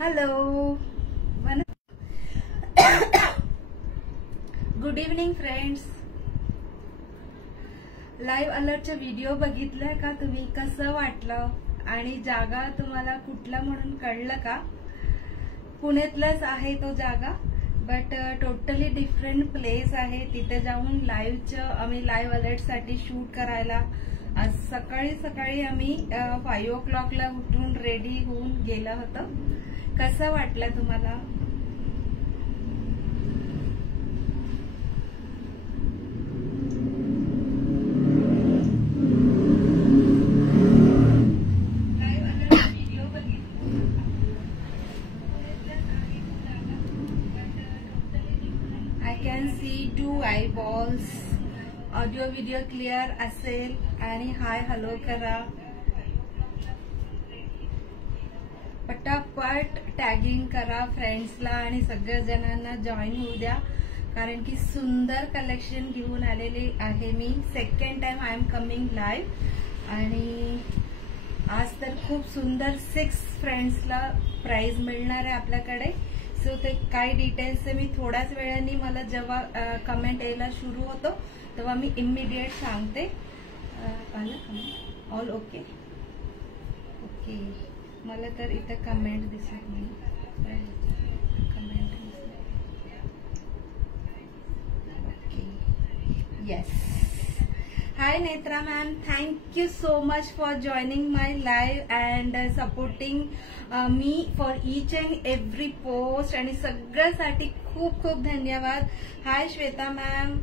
Hello, good evening friends. Live अलर्टचा video बघितलाय का तुम्ही? कसं वाटलं आणि जागा तुम्हाला कुठला म्हणून कळलं का? पुण्यातलाच आहे तो जागा, बट टोटली डिफरंट प्लेस आहे. तिथे जाऊन आम्ही लाईव्ह अलर्ट साठी शूट करायला आज सकाळी आम्ही 5 o'clock ला उठून रेडी होऊन गेलो होतो. कसं वाटलं तुम्हाला? I can see 2 eyeballs. Audio video clear असेल आणि हाय हॅलो करा. पटापट टॅगिंग करा फ्रेंड्सला आणि सगळ्या जणांना जॉईन होऊ द्या, कारण की सुंदर कलेक्शन घेऊन आलेले आहे मी. Second time I am coming live आणि आज तर खूप सुंदर 6 फ्रेंड्सला प्राइज मिळणार आहे आपल्याकडे. सो ते काय डिटेल्स मी थोड्याच वेळाने, मला जेव्हा कमेंट यायला सुरू होतो तेव्हा मी इमिडिएट सांगते. All okay okay. मला तर इथं कमेंट दिसत नाही. Comment okay. Yes. Hi Netra ma'am, thank you so much for joining my live and supporting me for each and every post आणि सगळ्यासाठी खूप खूप धन्यवाद. Hi Shweta ma'am,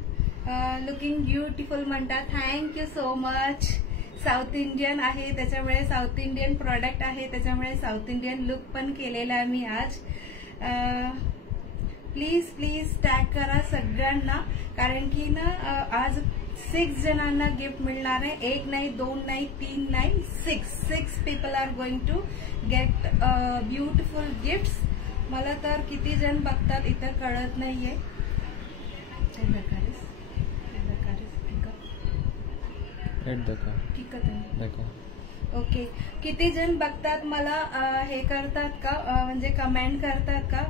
looking beautiful म्हणता. Thank you so much. South Indian आहे त्याच्यामुळे, south Indian product आहे त्याच्यामुळे साऊथ इंडियन लुक पण केलेला आहे मी आज. प्लीज टॅग करा सगळ्यांना, कारण की ना आज 6 जणांना गिफ्ट मिळणार आहे. 1 नाही, 2 नाही, 3 नाही, 6 people are going to get beautiful gifts. मला तर किती जण बघतात इथं कळत नाहीये. ओके, किती जण बघतात मला हे करतात का, म्हणजे कमेंट करतात का,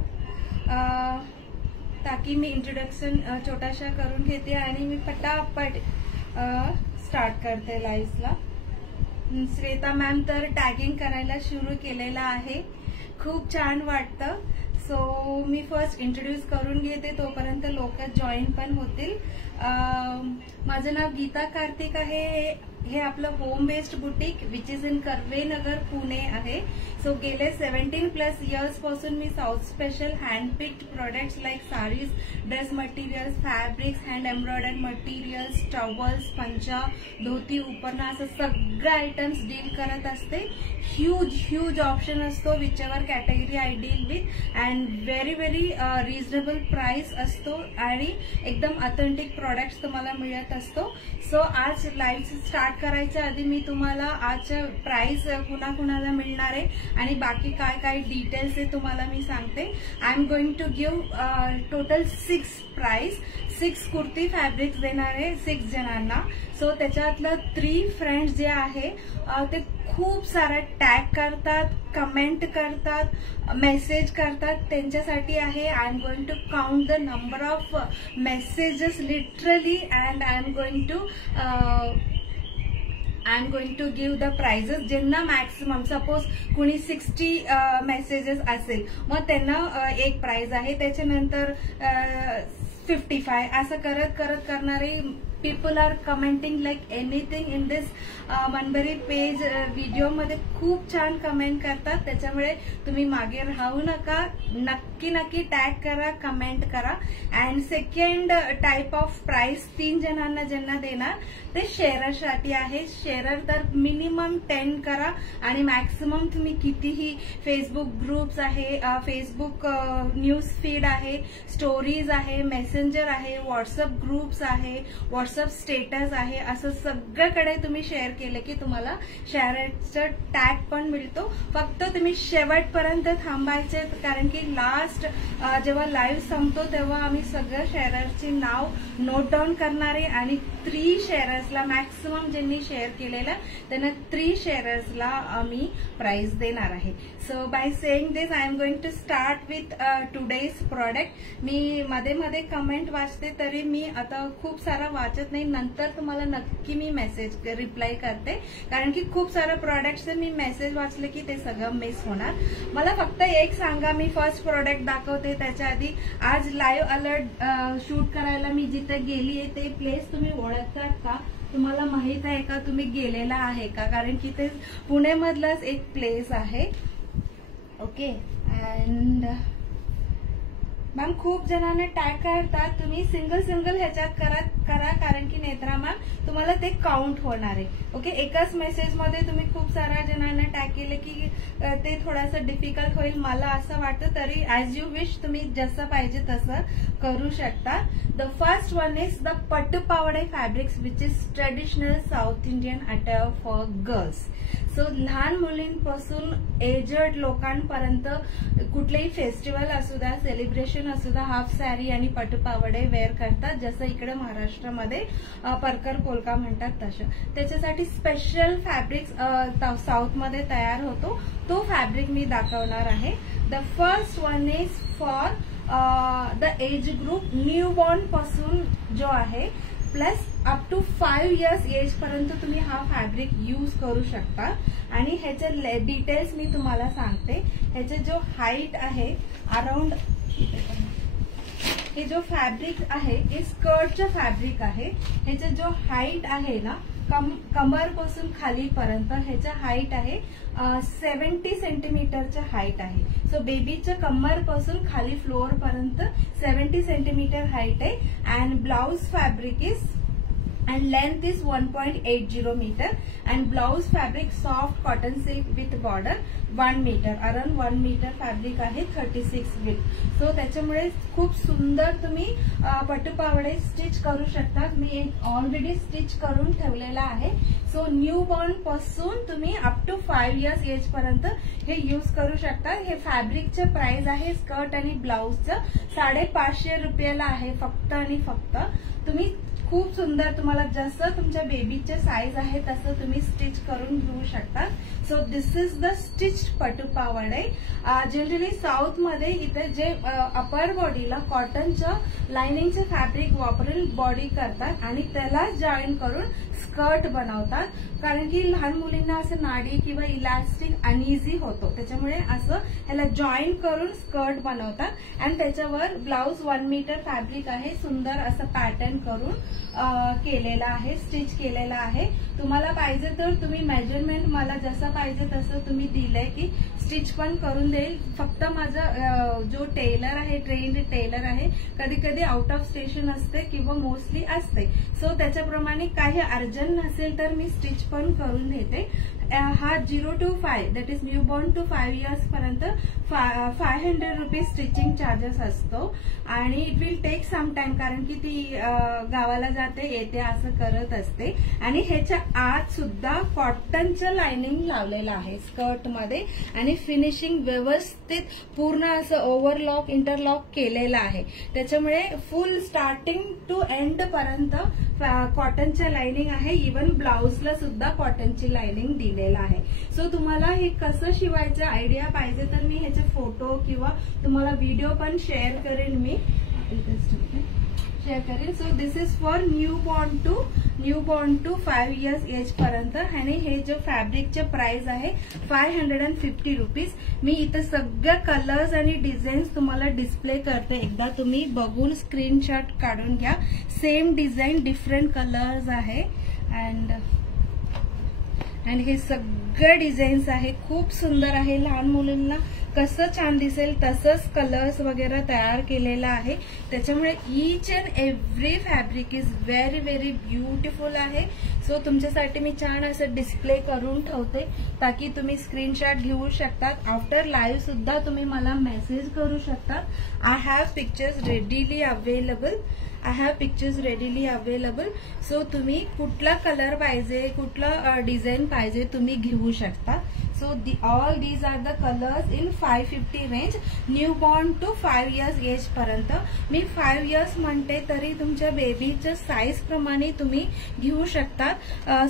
ताकि मी इंट्रोडक्शन छोटासा करून घेते आणि मी पटापट स्टार्ट करते लाईव्हला. श्वेता मॅम तर टॅगिंग करायला सुरू केलेला आहे. खूप छान वाटतं. सो मी फर्स्ट इंट्रोड्यूस करून घेते, तोपर्यंत लोक जॉईन पण होतील. माझं नाव गीता कार्तिक आहे. हे आपलं home based boutique which is in Karvenagar Pune आहे. सो गेले 17+ इयर्स पासून मी south special hand picked products like saris, dress materials, fabrics, hand embroidered materials, towels, पंचा, धोती, उपरणा असं सगळं आयटम्स डील करत असते. ह्यूज ऑप्शन असतो whichever category I deal with and very reasonable price असतो आणि एकदम ऑथेंटिक प्रोडक्ट्स तुम्हाला मिळत असतो. सो आज लाईव्ह स्टार्ट करायच्या आधी मी तुम्हाला आजच्या प्राइस कुणाकुणाला मिळणार आहे आणि बाकी काय काय डिटेल्स आहे तुम्हाला मी सांगते. I am going to give total 6 price. 6 kurti fabrics देणार आहे 6 जणांना. सो त्याच्यातलं 3 फ्रेंड्स जे आहे ते खूप सारा टॅग करतात, कमेंट करतात, मेसेज करतात. त्यांच्यासाठी आहे. I am going to count the number of messages literally and I am going to give the prizes. ज्यांना मॅक्सिमम सपोज कुणी 60 मेसेजेस असेल मग त्यांना एक प्राइज आहे. त्याच्यानंतर 55 असं करत करणारे people are commenting like anything in this मनबरी पेज. व्हिडिओमध्ये खूप छान कमेंट करतात, त्याच्यामुळे तुम्ही मागे राहू नका. नक्की टॅग करा, कमेंट करा. And second type of price 3 जणांना ज्यांना देणार ते शेअरसाठी आहे. शेअर तर मिनिमम 10 करा आणि मॅक्सिमम तुम्ही कितीही फेसबुक ग्रुप्स आहे, फेसबुक न्यूज फीड आहे, स्टोरीज आहे, मेसेंजर आहे, व्हॉट्सअप ग्रुप्स आहे, व्हॉट्सअप स्टेटस आहे, असं सगळीकडे तुम्ही शेअर केलं की तुम्हाला शेअरचं टॅग पण मिळतो. फक्त तुम्ही शेवटपर्यंत थांबायचे, कारण की लास्ट जेव्हा लाईव्ह संपतो तेव्हा आम्ही सगळं शेअररची नाव नोट डाऊन करणार आहे आणि 3 शेअरर्सला मॅक्सिमम ज्यांनी शेअर केलेलं त्यांना 3 शेअरर्सला आम्ही प्राइस देणार आहे. So by saying this I am going to start with today's product. मी मध्ये मध्ये कमेंट वाचते, तरी मी आता खूप सारा वाचत नाही. नंतर तुम्हाला नक्की मी मेसेज रिप्लाय करते, कारण की खूप सारं प्रॉडक्ट्स मी मेसेज वाचले की ते सगळं मिस होणार. मला फक्त एक सांगा, मी फर्स्ट प्रॉडक्ट दाखवते त्याच्या आधी आज लाईव्ह अलर्ट शूट करायला मी जिथे गेली आहे ते प्लेस तुम्ही ओळखतात का? तुम्हाला माहित आहे का? तुम्ही गेलेला आहे का? कारण की ते पुणेमधलाच एक प्लेस आहे. ओके. अँड मॅम खूप जणांना टॅग करतात, तुम्ही सिंगल ह्याच्यात करा, कारण की नेत्रा मॅम तुम्हाला ते काउंट होणार आहे. ओके. एकाच मेसेजमध्ये तुम्ही खूप साऱ्या जणांना टॅग केले की ते थोडंसं डिफिकल्ट होईल मला असं वाटतं. तरी ऍज यू विश, तुम्ही जसं पाहिजे तसं करू शकता. The first one is the pattu pavade fabrics which is traditional south Indian attire for girls. So लहान मुलींपासून एजड लोकांपर्यंत कुठलेही फेस्टिवल असू द्या, सेलिब्रेशन असू द्या, हाफ सॅरी आणि पट्टू पावडे वेअर करतात. जसं इकडे महाराष्ट्रामध्ये परकर पोलका म्हणतात तसं. त्याच्यासाठी स्पेशल फॅब्रिक्स साऊथमध्ये तयार होतो, तो फॅब्रिक मी दाखवणार आहे. The first one is for the age group newborn पासून जो आहे plus up to 5 years age पर्यंत तुम्ही हा फॅब्रिक यूज करू शकता. आणि ह्याचे डिटेल्स मी तुम्हाला सांगते. ह्याचे जो हाईट आहे अराउंड, हे जो फॅब्रिक आहे हे स्कर्टचं फॅब्रिक आहे. ह्याचे जो हाईट आहे ना कमरपासून खालीपर्यंत ह्याचं हाईट आहे 70 सेंटीमीटरचं हाईट आहे. सो बेबीच्या कमरपासून खाली फ्लोअर पर्यंत 70 सेंटीमीटर हाईट आहे. And blouse fabric is and length is 1.80 meter and blouse fabric soft cotton silk with border 1 meter, around 1 meter fabric आहे 36 width. सो त्याच्यामुळे खूप सुंदर तुम्ही पट्टू पावडे स्टिच करू शकता. मी एक ऑलरेडी स्टिच करून ठेवलेला आहे. सो न्यू बॉर्न पासून तुम्ही अप टू 5 इयर्स एज पर्यंत हे यूज करू शकता. हे फॅब्रिकचे प्राइस आहे स्कर्ट आणि ब्लाउजचं 550 रुपयाला आहे फक्त आणि फक्त. तुम्ही खूप सुंदर, तुम्हाला जसं तुमच्या बेबीचे साईज आहे तसं तुम्ही स्टिच करून घेऊ शकता. So this is the stitched pattu pavade. Generally south मध्ये इथे जे अपर बॉडीला कॉटनचं लाइनिंगचं फॅब्रिक वापरून बॉडी करतात आणि त्याला जॉईन करून स्कर्ट बनवतात, कारण की लहान मुलींना असं नाडी किंवा इलास्टिक अनइझी होतो, त्याच्यामुळे असं ह्याला जॉईन करून स्कर्ट बनवतात. आणि त्याच्यावर ब्लाउज 1 मीटर फॅब्रिक आहे, सुंदर असं पॅटर्न करून केलेला आहे, स्टिच केलेला आहे. तुम्हाला पाहिजे तर तुम्ही मेजरमेंट मला जसं पाहिजे तसं तुम्ही दिलंय की स्टिच पण करून देईल. फक्त माझा जो टेलर आहे, ट्रेन्ड टेलर आहे, कधी कधी आउट ऑफ स्टेशन असते किंवा मोस्टली असते. सो त्याच्याप्रमाणे काही अर्जंट नसेल तर मी स्टिच पण करून देते. हा 0 to 5 that is newborn to 5 years पर्यंत 500 रुपीज स्टिचिंग चार्जेस असतो. आणि it will take some time, कारण की ती गावाला जाते येते असं करत असते. आणि ह्याच्या आत सुद्धा कॉटनचं लाइनिंग लावलेलं आहे स्कर्ट मध्ये आणि फिनिशिंग व्यवस्थित पूर्ण असं ओव्हरलॉक इंटरलॉक केलेलं आहे. त्याच्यामुळे फुल स्टार्टिंग टू एंड पर्यंत कॉटनच्या लाइनिंग आहे. इव्हन ब्लाउजला सुद्धा कॉटनची लाइनिंग दिलेला आहे. सो तुम्हाला हे कसं शिवायचं आयडिया पाहिजे तर मी ह्याचे फोटो किंवा तुम्हाला व्हिडिओ पण शेअर करेन मी. So this is for newborn to 5 years age पर्यंत. आणि हे जो फॅब्रिकचे प्राइस आहे 550 रुपीज. मी इथं सगळ्या कलर्स आणि डिझाईन्स तुम्हाला डिस्प्ले करते, एकदा तुम्ही बघून स्क्रीनशॉट काढून घ्या. सेम डिझाईन डिफरंट कलर्स आहे. अँड हे सगळे डिझाईन्स आहे, खूप सुंदर आहे. लहान मुलींना कसं छान दिसेल तसंच कलर्स वगैरे तयार केलेला आहे. त्याच्यामुळे each and every fabric is very very beautiful आहे. सो तुमच्यासाठी मी छान असं डिस्प्ले करून ठेवते ताकी तुम्ही स्क्रीनशॉट घेऊ शकतात. आफ्टर लाईव्ह सुद्धा तुम्ही मला मेसेज करू शकता. I have pictures readily available. So तुम्ही कुठला कलर पाहिजे, कुठला डिझाईन पाहिजे तुम्ही घेऊ शकता. So all these are the colours in 550 range, newborn to 5 years age पर्यंत. मी 5 इयर्स म्हणते तरी तुमच्या बेबीच्या साईज प्रमाणे तुम्ही घेऊ शकता.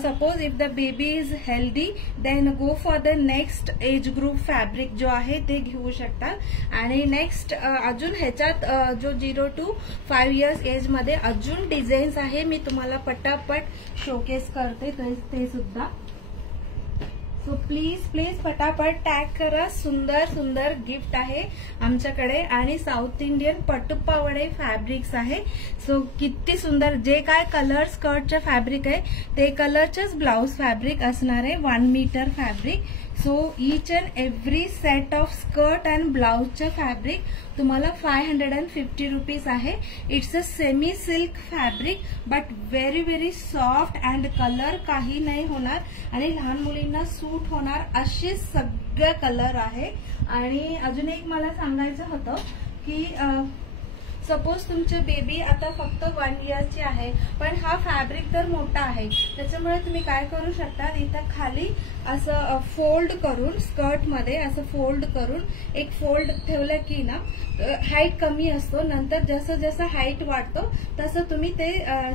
Suppose if the baby is healthy then go for the next age group fabric जो आहे ते घेऊ शकता. आणि नेक्स्ट अजून ह्याच्यात जो 0 to 5 इयर्स एज मध्ये अजून डिझाईन्स आहे, मी तुम्हाला पटापट शोकेस करते ते सुद्धा. सो प्लीज पटापट टॅग करा. सुंदर सुंदर गिफ्ट आहे आमच्याकडे. आणि साऊथ इंडियन पटुपावडे फॅब्रिक्स आहे. सो किती सुंदर, जे काय कलर स्कर्टचे फॅब्रिक आहे ते कलरचेच ब्लाउज फॅब्रिक असणार आहे. 1 metre fabric. So each and every set of skirt and ब्लाउजचे फॅब्रिक तुम्हाला 550 रुपीज आहे. It's a semi silk fabric but very very soft and colour काही नाही होणार आणि लहान मुलींना सूट होणार असे सगळे कलर आहे. आणि अजून एक मला सांगायचं होतं की सपोज तुमची बेबी आता फक्त 1 इयरची आहे पण हा फॅब्रिक तर मोठा आहे, त्याच्यामुळे तुम्ही काय करू शकता, इथं खाली असं फोल्ड करून स्कर्टमध्ये असं फोल्ड करून एक फोल्ड ठेवलं की ना हाईट कमी असतो. नंतर जसं जसं हाईट वाढतो तसं तुम्ही ते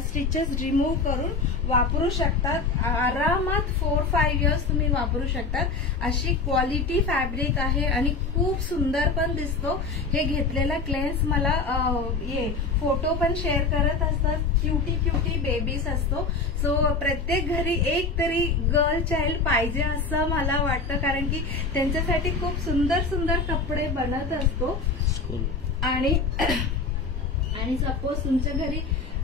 स्टिचेस रिमूव्ह करून वापरू शकतात. आरामात 4-5 इयर्स तुम्ही वापरू शकतात. अशी क्वालिटी फॅब्रिक आहे आणि खूप सुंदर पण दिसतो. हे घेतलेला क्लायंट्स मला फोटो पण शेअर करत असतात. क्युटी बेबीज असतो. सो प्रत्येक घरी एक तरी गर्ल चाइल्ड पाहिजे असं मला वाटतं, कारण की त्यांच्यासाठी खूप सुंदर सुंदर कपडे बनत असतो. आणि सपोज तुमच्या घरी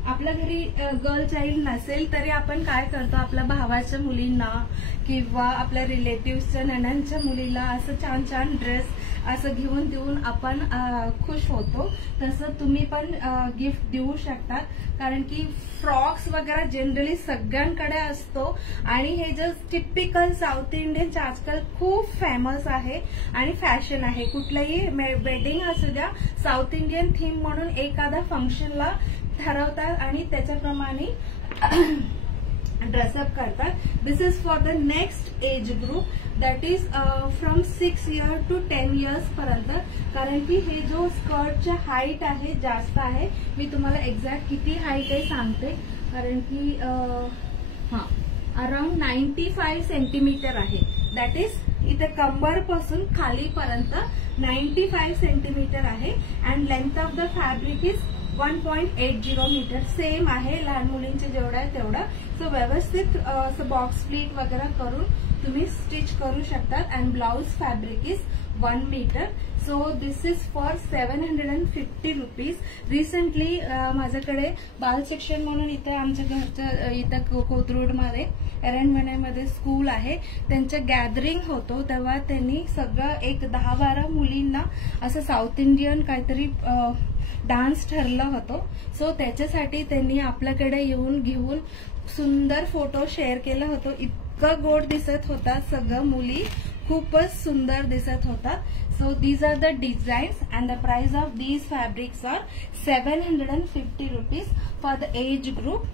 आपल्या घरी गर्ल चाइल्ड नसेल तरी आपण काय करतो, आपल्या भावाच्या मुलींना किंवा आपल्या रिलेटिव्हच्या नणांच्या मुलीला असं छान छान ड्रेस असं घेऊन देऊन आपण खुश होतो. तसं तुम्ही पण गिफ्ट देऊ शकता, कारण की फ्रॉक्स वगैरे जनरली सगळ्यांकडे असतो आणि हे जे टिपिकल साऊथ इंडियन आजकाल खूप फेमस आहे आणि फॅशन आहे. कुठलंही वेडिंग असू द्या, साऊथ इंडियन थीम म्हणून एखादा फंक्शनला ठरवतात आणि त्याच्याप्रमाणे ड्रेसअप करतात. This is for the next age group that is from 6 year to 10 years पर्यंत, कारण की हे जो स्कर्टच्या हाईट आहे जास्त आहे. मी तुम्हाला एक्झॅक्ट किती हाईट आहे सांगते, कारण की अराउंड 95 सेंटीमीटर आहे. दॅट इज इथे कंबरपासून खालीपर्यंत 95 सेंटीमीटर आहे. And length of the fabric is 1.80 metre. Same आहे लहान मुलींचे जेवढा आहे तेवढा. सो व्यवस्थित बॉक्स प्लीट वगैरे करून तुम्ही स्टिच करू शकतात. And blouse fabric is 1 metre. So this is for 750 rupees. Recently माझ्याकडे बाल शिक्षण म्हणून इथे आमच्या घरच्या इथं कोथरूडमध्ये एरंडवण्यामध्ये स्कूल आहे, त्यांचं गॅदरिंग होतो तेव्हा त्यांनी सगळं एक 10-12 मुलींना असं साऊथ इंडियन काहीतरी डान्स ठरलं होतं. सो त्याच्यासाठी त्यांनी आपल्याकडे येऊन घेऊन सुंदर फोटो शेअर केला होता. इतकं गोड दिसत होता, सगळं मुली खूपच सुंदर दिसत होतात. So these are the designs and the price of these fabrics are 750 rupees for the age group.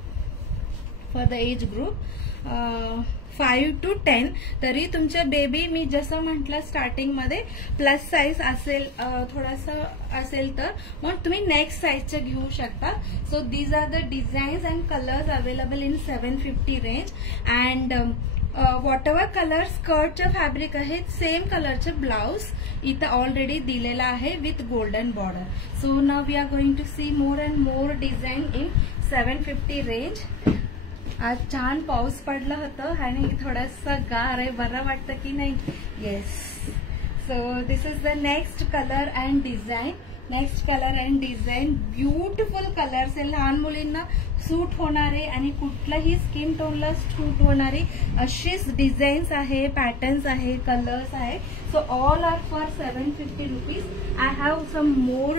5 to 10. तरी तुमच्या बेबी मी जसं म्हटलं स्टार्टिंग मध्ये प्लस साईज असेल, थोडासा असेल तर मग तुम्ही नेक्स्ट साईजचे घेऊ शकता. So these are the designs and colours available in 750 range. And whatever colour स्कर्टचे फॅब्रिक आहे सेम कलरचे ब्लाउज इथं ऑलरेडी दिलेला आहे with golden border. So now we are going to see more and more design in 750 range. आज छान पाऊस पडला होतं आणि थोडंसं गार आहे, बरं वाटतं की नाही. Yes. So this is the next colour and design. Next colour and design, beautiful colours आहे, लहान मुलींना सूट होणारे आणि कुठल्याही स्किन टोनला सूट होणारी अशीच डिझाईन्स आहे, पॅटर्न्स आहे, कलर्स आहे. So all are for 750 rupees. I have some more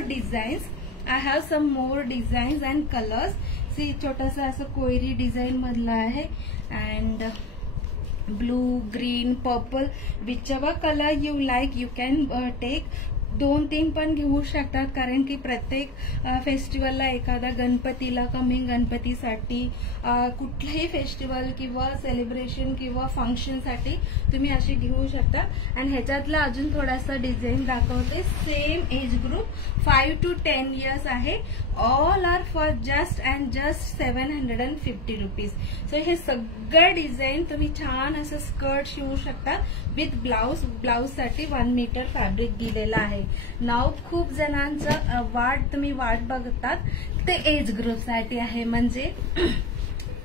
designs and colours. See छोटासा असं कोयरी डिझाईन मधला आहे and blue, green, purple, whichever color you like you can take. 2-3 पण घेऊ शकतात कारण की प्रत्येक फेस्टिवलला, एखादा गणपतीला, कमिंग गणपतीसाठी, कुठल्याही फेस्टिवल किंवा सेलिब्रेशन किंवा फंक्शनसाठी तुम्ही अशी घेऊ शकता. आणि ह्याच्यातला अजून थोडासा डिझाईन दाखवते. Same age group 5 to 10 years आहे. All are for just 750 rupees. So हे सगळं डिझाईन तुम्ही छान असं स्कर्ट शिवू शकता विथ ब्लाउज. ब्लाउजसाठी 1 मीटर फॅब्रिक दिलेला आहे. नाव खूप जणांचं तुम्ही वाट बघतात ते एज ग्रुपसाठी आहे, म्हणजे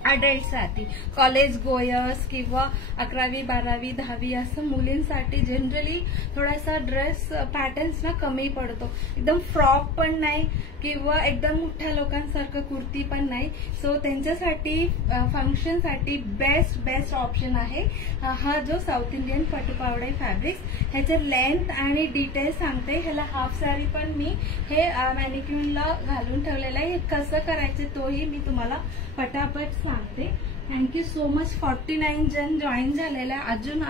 अडल्टसाठी, कॉलेज गोयर्स किंवा 11वी 12वी 10वी असं मुलींसाठी जनरली थोडासा ड्रेस पॅटर्न्स ना कमी पडतो. एकदम फ्रॉक पण नाही किंवा एकदम मोठ्या लोकांसारखं कुर्ती पण नाही. सो त्यांच्यासाठी फंक्शनसाठी बेस्ट ऑप्शन आहे हा जो साऊथ इंडियन पटुपावडे फॅब्रिक्स. ह्याचे लेंथ आणि डिटेल सांगते. ह्याला हाफ साडी पण मी हे मॅनिक्यूनला घालून ठेवलेलं आहे. कसं करायचं तोही मी तुम्हाला पटापट सांगते. Thank you so much. 49 जण जॉईन झालेल्या.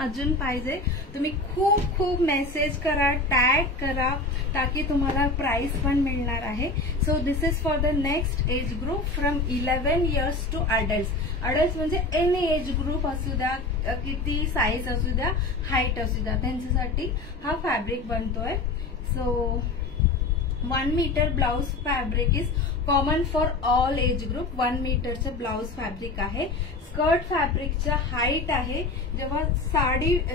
अजून पाहिजे तुम्ही खूप मेसेज करा, टॅग करा, ताकी तुम्हाला प्राइस पण मिळणार आहे. So this is for the next age group from 11 years to adult म्हणजे एनी एज ग्रुप असू द्या, किती साईज असू द्या, हाईट असू द्या, त्यांच्यासाठी हा फॅब्रिक बनतोय. So 1 metre blouse fabric is common for all age group. 1 मीटरचं ब्लाउज फॅब्रिक आहे. स्कर्ट फॅब्रिकच्या हाईट आहे, जेव्हा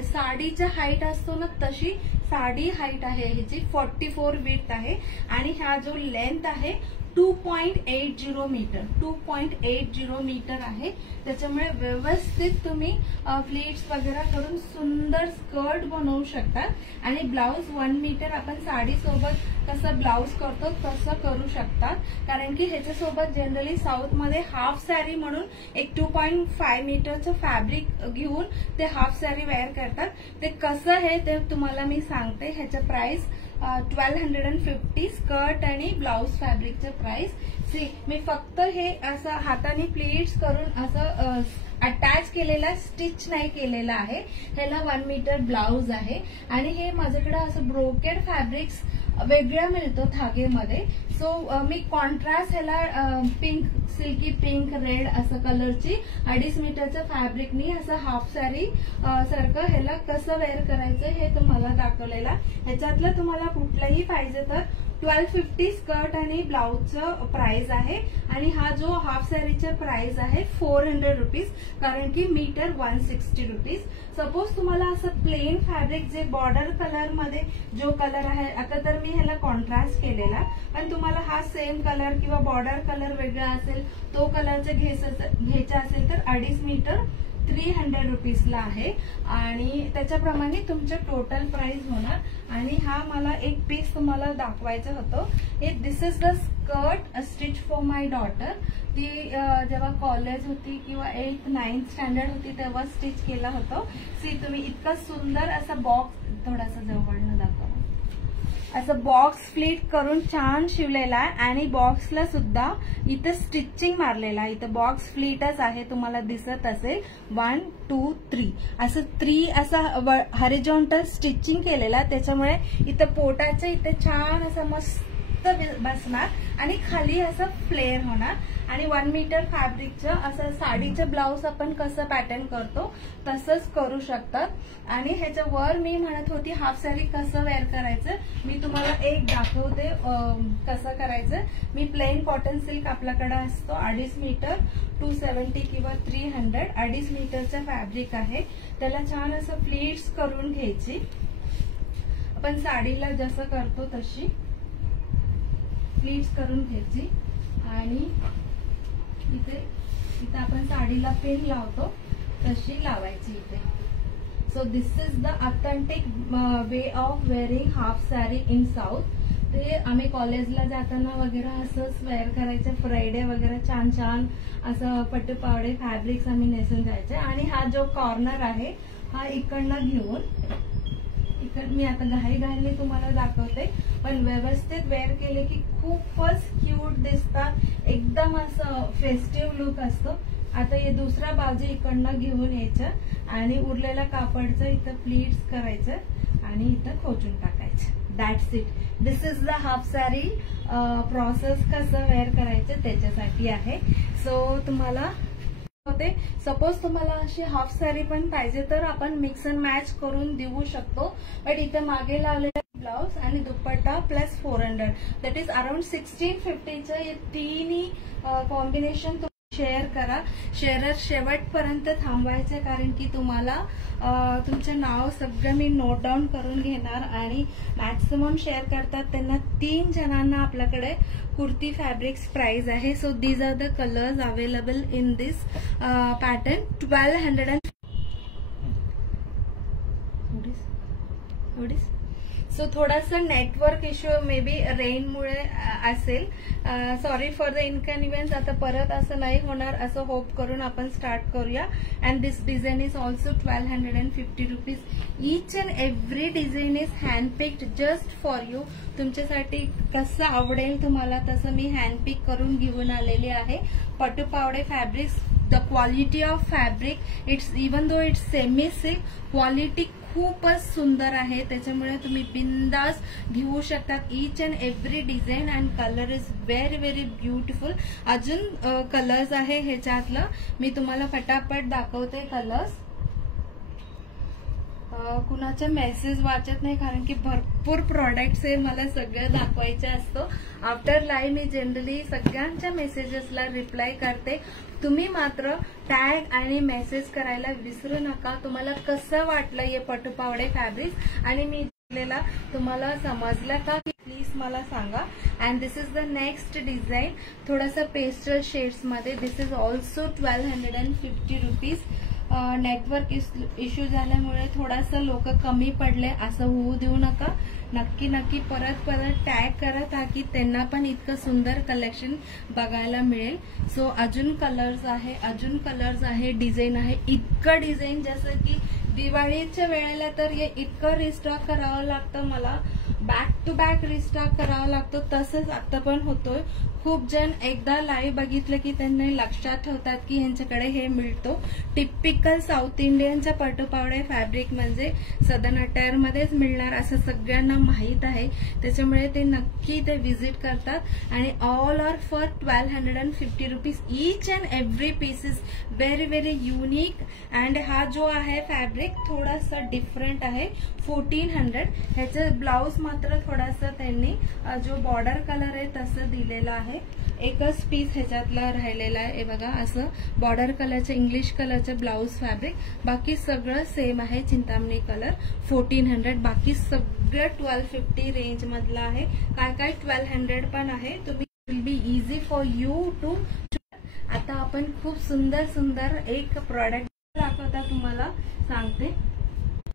साडीच्या हाईट असतो ना तशी साडी हाईट आहे ह्याची 44 विड्थ आहे. आणि हा जो लेंथ आहे 2.80 मीटर आहे. त्याच्यामुळे व्यवस्थित तुम्ही प्लीट्स वगैरे करून सुंदर स्कर्ट बनवू शकता. आणि ब्लाउज 1 मीटर आपण साडीसोबत कसं ब्लाउज करतो तसं करू शकतात, कारण की ह्याच्यासोबत जनरली साऊथमध्ये हाफ सॅरी म्हणून एक 2.5 मीटरचं फॅब्रिक घेऊन ते हाफ सॅरी वेअर करतात. ते कसं आहे ते तुम्हाला मी सांगते. ह्याचं प्राइस 1250 स्कर्ट आणि ब्लाउज फॅब्रिकचं प्राइस. सी मी फक्त हे असं हाताने प्लीट्स करून असं अटॅच केलेला, स्टिच नाही केलेला आहे. ह्याला 1 मीटर ब्लाउज आहे. आणि हे माझ्याकडे असं ब्रोकेड फॅब्रिक्स वेगळा मिळतो धागेमध्ये. सो मी कॉन्ट्रास्ट ह्याला पिंक, सिल्की पिंक, रेड असं कलरची 2.5 मीटरचं फॅब्रिकनी असं हाफ सॅरी सारखं ह्याला कसं वेअर करायचं हे तुम्हाला दाखवलेला. ह्याच्यातलं तुम्हाला कुठलंही पाहिजे तर 1250 स्कर्ट आणि ब्लाउजचं प्राइस आहे. आणि हा जो हाफ सॅरीचा प्राइस आहे 400 रुपीज, कारण की मीटर 160 रुपीज. सपोज तुम्हाला असं प्लेन फॅब्रिक जे बॉर्डर कलर मध्ये जो कलर आहे, आता तर मी ह्याला कॉन्ट्रास्ट केलेला, पण तुम्हाला हा सेम कलर किंवा बॉर्डर कलर वेगळा असेल, तो कलरचं घ्यायचा असेल तर 2.5 मीटर 300 रुपीजला आहे. आणि त्याच्याप्रमाणे तुमचं टोटल प्राइस होणार. आणि हा मला एक पीस तुम्हाला दाखवायचं होतं. हे this is the skirt stitch for my daughter. ती जेव्हा कॉलेज होती किंवा 8th 9th स्टँडर्ड होती तेव्हा स्टिच केला होतं. सी तुम्ही इतका सुंदर असा बॉक्स, थोडासा जवळनं दाखवा, असं बॉक्स फ्लिट करून छान शिवलेला आहे. आणि बॉक्सला सुद्धा इथं स्टिचिंग मारलेला आहे. इथं बॉक्स फ्लिटच आहे, तुम्हाला दिसत असेल. 1 2 3 असं 3 असं हॉरिझॉन्टल स्टिचिंग केलेला. त्याच्यामुळे इथं पोटाचं इथे छान असं मस्त बसणार आणि खाली असं फ्लेअर होणार. आणि 1 मीटर फॅब्रिकचं असं साडीचं ब्लाउज आपण कसं पॅटर्न करतो तसंच करू शकतात. आणि ह्याच्या वर मी म्हणत होती हाफ सॅरी कसं वेअर करायचं, मी तुम्हाला एक दाखवते कसं करायचं. मी प्लेन कॉटन सिल्क आपल्याकडे असतो 2.5 मीटर 270 किंवा 300 2.5 मीटरचं फॅब्रिक आहे. त्याला छान असं प्लीट्स करून घ्यायची, आपण साडीला जसं करतो तशी प्लीट्स करून घ्यायची. आणि इथे आपण साडीला पिन लावतो तशी लावायची इथे. So this is the authentic way of wearing half sari in south. ते आम्ही कॉलेजला जाताना वगैरे असंच वेअर करायचे, फ्रायडे वगैरे छान छान असं पट्टूपावडे फॅब्रिक्स आम्ही नेसून जायचे. आणि हा जो कॉर्नर आहे हा इकडनं घेऊन मी आता घाईने तुम्हाला दाखवते, पण व्यवस्थित वेअर केले की खूपच क्यूट दिसतात, एकदम असं फेस्टिव्ह लुक असतो. आता हे दुसरा बाजू इकडनं घेऊन यायचं आणि उरलेल्या कापडचं इथं प्लीट्स करायचं आणि इथं खोचून टाकायचं. That's it. This is the half sari. Process कसं वेअर करायचं त्याच्यासाठी आहे. सो तुम्हाला होते, सपोज तुम्हाला अशी हाफ साडी पण पाहिजे तर आपण मिक्स अँड मॅच करून देऊ शकतो. बट इथे मागे लावलेला ब्लाउज आणि दुपट्टा प्लस 400, दॅट इज अराउंड 1650चं हे तिन्ही कॉम्बिनेशन शेअर करा. शेवटपर्यंत थांबवायचं, कारण की तुम्हाला तुमचं नाव सगळं मी नोट डाऊन करून घेणार आणि मॅक्सिमम शेअर करतात त्यांना 3 जणांना आपल्याकडे कुर्ती फॅब्रिक्स प्राइस आहे. So these are the colours available in this pattern. 1200 so थोडासा नेटवर्क इश्यू मे बी रेनमुळे असेल. Sorry for the inconvenience. आता परत असं नाही होणार असं होप करून आपण स्टार्ट करूया. And this design is also 1250 rupees. Each and every design is handpicked just for you. तुमच्यासाठी कसं आवडेल तुम्हाला तसं मी हँडपिक करून घेऊन आलेली आहे. पट्टूपावडे fabrics, the quality of fabric, it's even though it's semi silk, quality खूपच सुंदर आहे. त्याच्यामुळे तुम्ही बिंदास घेऊ शकतात. Each and every design and colour is very very beautiful. अजून कलर्स आहे ह्याच्यातलं, मी तुम्हाला फटाफट दाखवते कलर्स. कुणाचे मेसेज वाचत नाही कारण की भरपूर प्रॉडक्ट्स आहे, मला सगळं दाखवायचं असतं. आफ्टर लाईव्ह मी जनरली सगळ्यांच्या मेसेजेसला रिप्लाय करते. तुम्ही मात्र टॅग आणि मेसेज करायला विसरू नका. तुम्हाला कसं वाटलं हे पट्टूपावडे फॅब्रिक आणि मी दिलेला तुम्हाला समजलं का प्लीज मला सांगा. And this is the next design, थोडासा पेस्टल शेड्स मध्ये. This is also 1250 rupees. Network issue झाल्यामुळे थोडासा लोक कमी पडले असं होऊ देऊ नका. नक्की नक्की परत टॅग करा ताकी त्यांना पण इतकं सुंदर कलेक्शन बघायला मिळेल. सो अजून कलर्स आहे, डिझाईन आहे. इतकं डिझाईन जसं की दिवाळीच्या वेळेला तर हे इतकं रिस्टॉक करावं लागतं, मला बॅक टू बॅक रिस्टॉक करावं लागतं. तसंच आता पण होतोय. खूप जण एकदा लाईव्ह बघितलं की त्यांना लक्षात ठेवतात की ह्यांच्याकडे हे मिळतो. टिपिकल साऊथ इंडियनच्या पट्टूपावडे फॅब्रिक म्हणजे सदन अटायर मध्येच मिळणार असं सगळ्यांना माहित आहे. त्याच्यामुळे ते नक्की ते व्हिजिट करतात आणि all are for 1250 rupees. Each and every piece is very very unique. And हा जो आहे फॅब्रिक थोडासा डिफरंट आहे. 1400. ह्याचं ब्लाउज मात्र थोडासा त्यांनी जो बॉर्डर कलर आहे तसं दिलेलं आहे. एकच पीस ह्याच्यातला राहिलेला आहे. हे बघा असं बॉर्डर कलरचं इंग्लिश कलरचं ब्लाउज फॅब्रिक. बाकी सगळं सेम आहे. चिंतामणी कलर 1400. बाकी सगळं 1250 रेंज मधलं आहे. काय 1200 पण आहे. तुम्ही will be easy for you to. आता आपण खूप सुंदर एक प्रॉडक्ट दाखवता तुम्हाला सांगते.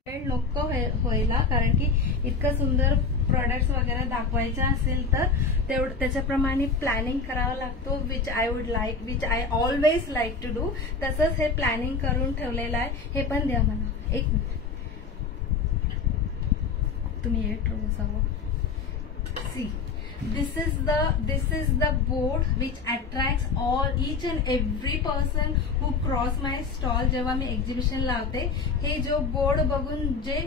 नको व्हायला, कारण की इतकं सुंदर प्रोडक्ट्स वगैरे दाखवायचे असेल तर तेवढं त्याच्याप्रमाणे प्लॅनिंग करावं लागतो. Which I always like to do. तसंच हे प्लॅनिंग करून ठेवलेलं आहे. हे पण द्या मला एक मिनिट. तुम्ही हे ट्रोसावं. See this is the board which attracts each and every person who cross my stall. जेव्हा मी एक्झिबिशन लावते हे जो बोर्ड बघून जे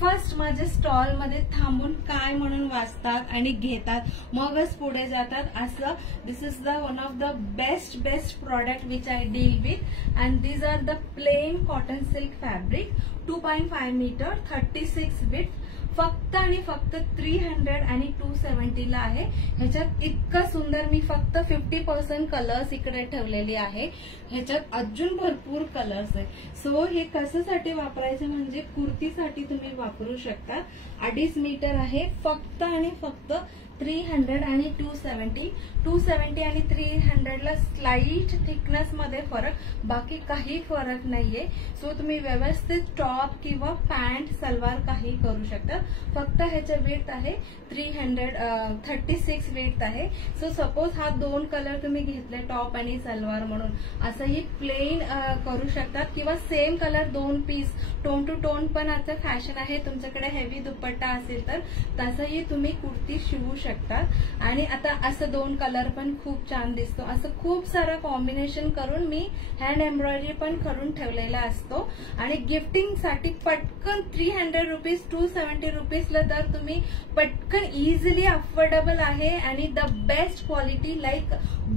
फर्स्ट माझ्या स्टॉल मध्ये थांबून काय म्हणून वाचतात आणि घेतात मगच पुढे जातात असं. This is the one of the best product which I deal with. And these are the plain cotton silk fabric. 2.5 metre, 36 with. फक्त आणि फक्त 300 आणि 270 ला आहे. ह्याच्यात इतकं सुंदर मी फक्त 50% कलर्स इकडे ठेवलेले आहे. ह्याच्यात अजून भरपूर कलर्स आहे. सो हे कशासाठी वापरायचं म्हणजे कुर्तीसाठी तुम्ही वापरू शकता. 2.5 मीटर आहे. फक्त आणि फक्त 300 आणि 270 आणि 300ला स्लाइट थिकनेस मध्ये फरक, बाकी काही फरक नाहीये. सो तुम्ही व्यवस्थित टॉप किंवा पॅन्ट सलवार काही करू शकता. फक्त ह्याचं वेट आहे 336 वेट आहे. सो सपोज हा 2 कलर तुम्ही घेतले टॉप आणि सलवार म्हणून, असंही प्लेन करू शकतात किंवा same colour 2 piece tone to tone पण आता फॅशन आहे. तुमच्याकडे हेवी दुपट्टा असेल तर तसंही तुम्ही कुर्ती शिवू शकतात. आणि आता असं 2 कलर पण खूप छान दिसतो. असं खूप सारं कॉम्बिनेशन करून मी हँड एम्ब्रॉयडरी पण करून ठेवलेला असतो. आणि गिफ्टिंग साठी पटकन 300 रुपीज 270 रुपीजला तर तुम्ही पटकन इझिली अफोर्डेबल आहे. आणि the best quality like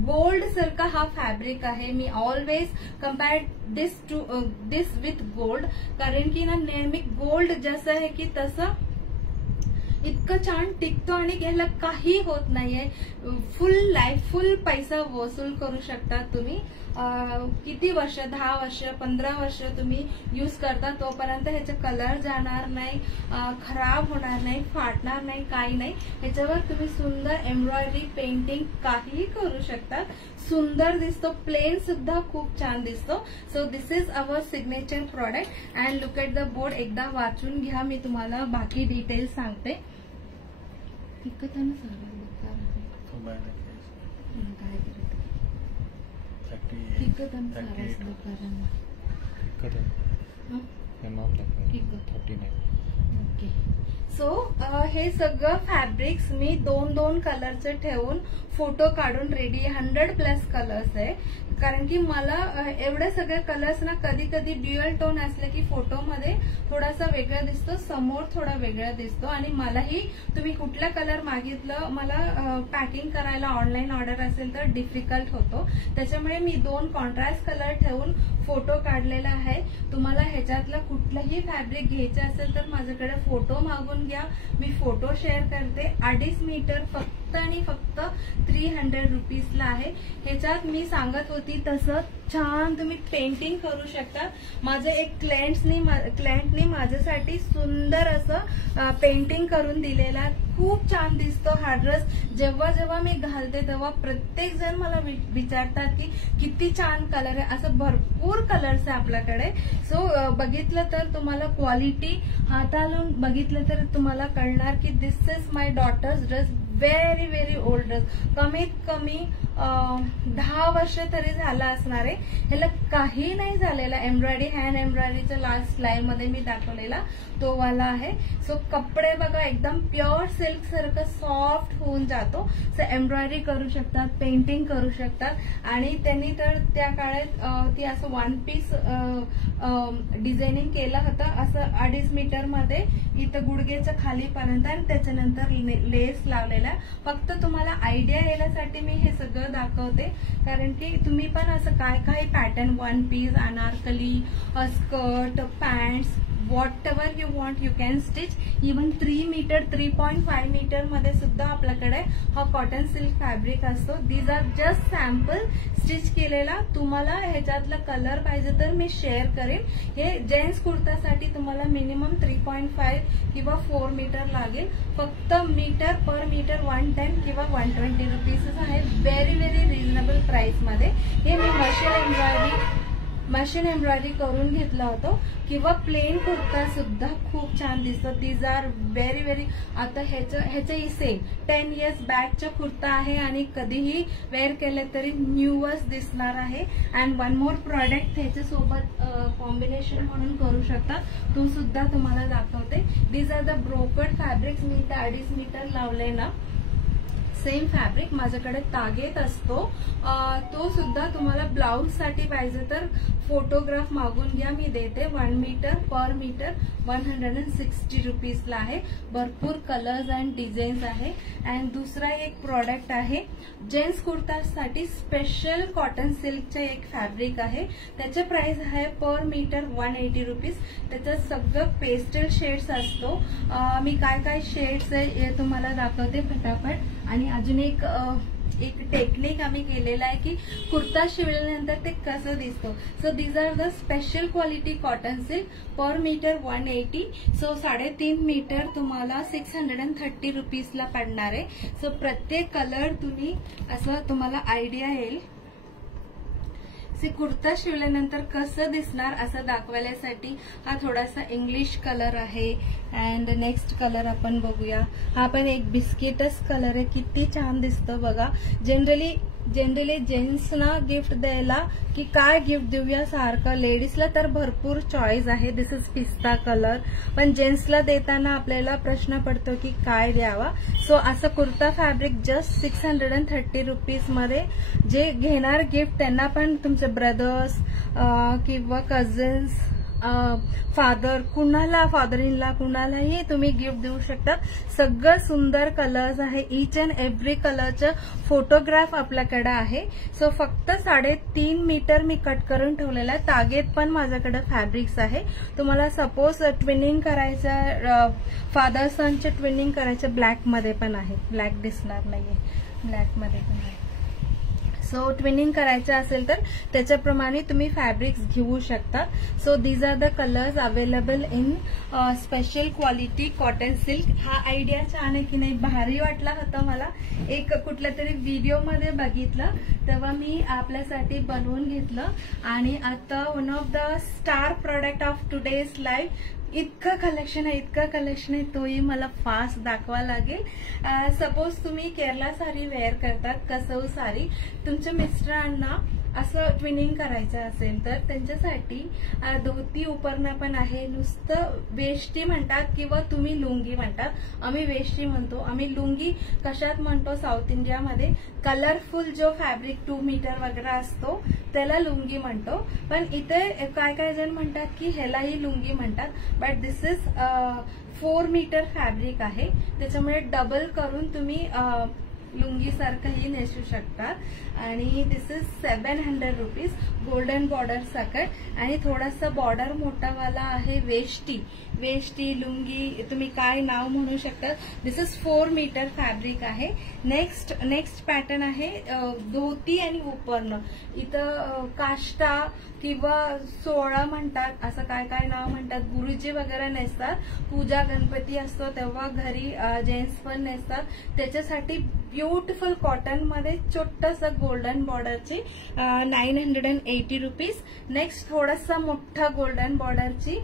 gold सारखा हा फॅब्रिक आहे. Me always compare this with gold, कारण की ना नेहमी गोल्ड जसं आहे की तसं इतकं छान टिकतो आणि घ्यायला काही होत नाहीये. फुल पैसा वसूल करू शकता तुम्ही. किती वर्ष, 10 वर्ष 15 वर्ष तुम्ही यूज करता तोपर्यंत ह्याचा कलर जाणार नाही, खराब होणार नाही, फाटणार नाही, काही नाही. ह्याच्यावर तुम्ही सुंदर एम्ब्रॉयडरी पेंटिंग काहीही करू शकता. सुंदर दिसतो, प्लेन सुद्धा खूप छान दिसतो. So this is our signature product and look at the board. एकदा वाचून घ्या, मी तुम्हाला बाकी डिटेल्स सांगते. ओके. सो हे सगळं फॅब्रिक्स मी 2 कलरचे ठेवून फोटो काढून रेडी 100+ कलर्स आहे. कारण की मला एवढे सगळे कलर्स ना कधी कधी ड्युअल टोन असले की फोटोमध्ये थोडासा वेगळा दिसतो, समोर थोडा वेगळा दिसतो. आणि मलाही तुम्ही कुठला कलर मागितलं, मला पॅकिंग करायला ऑनलाईन ऑर्डर असेल तर डिफिकल्ट होतो. त्याच्यामुळे मी 2 कॉन्ट्रास्ट कलर ठेवून फोटो काढलेला आहे. तुम्हाला ह्याच्यातलं कुठलंही फॅब्रिक घ्यायचं असेल तर माझ्याकडे फोटो मागून घ्या, मी फोटो शेअर करते. 2.5 मीटर फक्त आणि फक्त 300 रुपीजला आहे. ह्याच्यात मी सांगत होती तसं छान तुम्ही पेंटिंग करू शकता. माझे एक क्लायंटनी माझ्यासाठी सुंदर असं पेंटिंग करून दिलेला. खूप छान दिसतो हा ड्रेस. जेव्हा जेव्हा मी घालते तेव्हा प्रत्येक जण मला विचारतात की किती छान कलर आहे. असं भरपूर कलर्स आहे आपल्याकडे. सो बघितलं तर तुम्हाला क्वालिटी हाताळून बघितलं तर तुम्हाला कळणार की this is my daughter's dress. Very old dress. कमीत कमी 10 वर्ष तरी झाला असणार आहे. ह्याला काही नाही झालेलं. एम्ब्रॉयडरी, हँड एम्ब्रॉयडरीचा लास्ट स्लाइड मध्ये मी दाखवलेला तो वाला आहे. सो कपडे बघा एकदम प्युअर सिल्क सारखं सॉफ्ट होऊन जातो. सो एम्ब्रॉयडरी करू शकतात, पेंटिंग करू शकतात. आणि त्यांनी तर त्या काळात ती असं 1 पीस डिझायनिंग केलं होतं असं 2.5 मीटर मध्ये, इथं गुडघेच्या खालीपर्यंत. आणि त्याच्यानंतर लेस लावलेला. फक्त तुम्हाला आयडिया येण्यासाठी मी हे सगळं दाखवते, कारण की तुम्ही पण असं काय pattern 1 piece, anarkali, skirt, pants, whatever you want you can stitch. Even 3 metre 3.5 metre मध्ये सुद्धा आपल्याकडे हा कॉटन सिल्क फॅब्रिक असतो. These are just sample stitch केलेला. तुम्हाला ह्याच्यातला कलर पाहिजे तर मी शेअर करेन. हे जेंट्स कुर्तासाठी तुम्हाला मिनिमम 3.5 किंवा 4 मीटर लागेल. फक्त मीटर पर मीटर 110 किंवा 120 रुपीज आहे. व्हेरी रिझनेबल प्राइस मध्ये. हे मी मशीन एम्ब्रॉयडरी करून घेतलं होतं. किंवा प्लेन कुर्ता सुद्धा खूप छान दिसतो. दीज आर व्हेरी आता ह्याचंही सेम 10 इयर्स बॅकचा कुर्ता आहे आणि कधीही वेअर केलं तरी न्यूवच दिसणार आहे. अँड 1 मोर प्रॉडक्ट ह्याच्यासोबत कॉम्बिनेशन म्हणून करू शकता, तो सुद्धा तुम्हाला दाखवते. These are the brocade fabrics. मी इथे 2.5 मीटर लावले ना, सेम फॅब्रिक माझ्याकडे तागेत असतो. तो सुद्धा तुम्हाला ब्लाउज साठी पाहिजे तर फोटोग्राफ मागून घ्या, मी देते. 1 मीटर पर मीटर 160 रुपीजला आहे. भरपूर कलर्स अँड डिझाईन्स आहे. अँड दुसरा एक प्रॉडक्ट आहे जेंट्स कुर्तासाठी स्पेशल कॉटन सिल्कचे एक फॅब्रिक आहे. त्याचे प्राइस आहे पर मीटर 180 रुपीज. त्याच्यात सगळं पेस्टल शेड्स असतो. मी काय शेड्स आहे हे तुम्हाला दाखवते फटाफट. आणि अजून एक एक टेक्निक आम्ही केलेला आहे की कुर्ता शिवल्यानंतर ते कसं दिसतो. So these are the special quality cotton silk per metre 180. So 3.5 metre तुम्हाला 630 रुपीजला पडणार आहे. सो प्रत्येक कलर तुम्ही असं तुम्हाला आयडिया येईल कुर्ता शिवल्यानंतर कसं दिसणार असं दाखवण्यासाठी हा थोडासा इंग्लिश कलर आहे. अँड नेक्स्ट कलर आपण बघूया. हा पण एक बिस्किटच कलर आहे. किती छान दिसतं बघा. जनरली जेंट्सना गिफ्ट द्यायला की काय गिफ्ट देऊया सारखं, लेडीजला तर भरपूर चॉईस आहे. दिस इज पिस्ता कलर. पण जेंट्सला देताना आपल्याला प्रश्न पडतो की काय द्यावा. सो असं कुर्ता फॅब्रिक जस्ट 630 रुपीज मध्ये जे घेणार गिफ्ट त्यांना पण तुमचे ब्रदर्स किंवा कझन्स, फादर इन लॉ कुणालाही तुम्ही गिफ्ट देऊ शकता. सगळं सुंदर कलर्स आहे. ईच अँड एव्हरी कलरचं फोटोग्राफ आपल्याकडे आहे. सो फक्त 3.5 मीटर मी कट करून ठेवलेला आहे. तागेत पण माझ्याकडे फॅब्रिक्स आहे. तुम्हाला सपोज ट्विनिंग करायचं, फादर सनचे ट्विनिंग करायचं, ब्लॅक मध्ये पण आहे. ब्लॅक दिसणार नाहीये, ब्लॅक मध्ये पण आहे. सो ट्विनिंग करायचं असेल तर त्याच्याप्रमाणे तुम्ही फॅब्रिक्स घेऊ शकता. So these are the colours available in special quality cotton silk. हा आयडिया छान आहे की नाही, भारी वाटला होता मला. एक कुठल्या तरी व्हिडिओमध्ये बघितलं तेव्हा मी आपल्यासाठी बनवून घेतलं आणि आता one of the star product of today's life. इतकं कलेक्शन आहे तोही मला फास्ट दाखवा लागेल. सपोज तुम्ही केरला साडी वेअर करतात, कसव साडी, तुमच्या मिस्टरांना असं ट्विनिंग करायचं असेल तर त्यांच्यासाठी धोती उपरणं पण आहे. नुसतं वेष्टी म्हणतात किंवा तुम्ही लुंगी म्हणतात. आम्ही वेष्टी म्हणतो. आम्ही लुंगी कशात म्हणतो साऊथ इंडियामध्ये, कलरफुल जो फॅब्रिक 2 मीटर वगैरे असतो त्याला लुंगी म्हणतो. पण इथे काय जण म्हणतात की ह्यालाही लुंगी म्हणतात. But this is 4 metre fabric आहे. त्याच्यामुळे डबल करून तुम्ही लुंगी सारखंही नेसू शकता. आणि दिस इज 700 रुपीज. गोल्डन बॉर्डर सकट आणि थोडासा बॉर्डर मोठावाला आहे. वेष्टी लुंगी तुम्ही काय नाव म्हणू शकता. दिस इज 4 मीटर फॅब्रिक आहे. नेक्स्ट पॅटर्न आहे धोती आणि उपरणं. इथं काष्टा किंवा सोळा म्हणतात, असं काय नाव म्हणतात. गुरुजी वगैरे नेसतात. पूजा गणपती असतो तेव्हा घरी जेंट्स पण नेसतात. त्याच्यासाठी ब्युटिफुल कॉटन मध्ये छोटंसं गोल्डन बॉर्डरची 980 रुपीज. नेक्स्ट थोडासा मोठा गोल्डन बॉर्डरची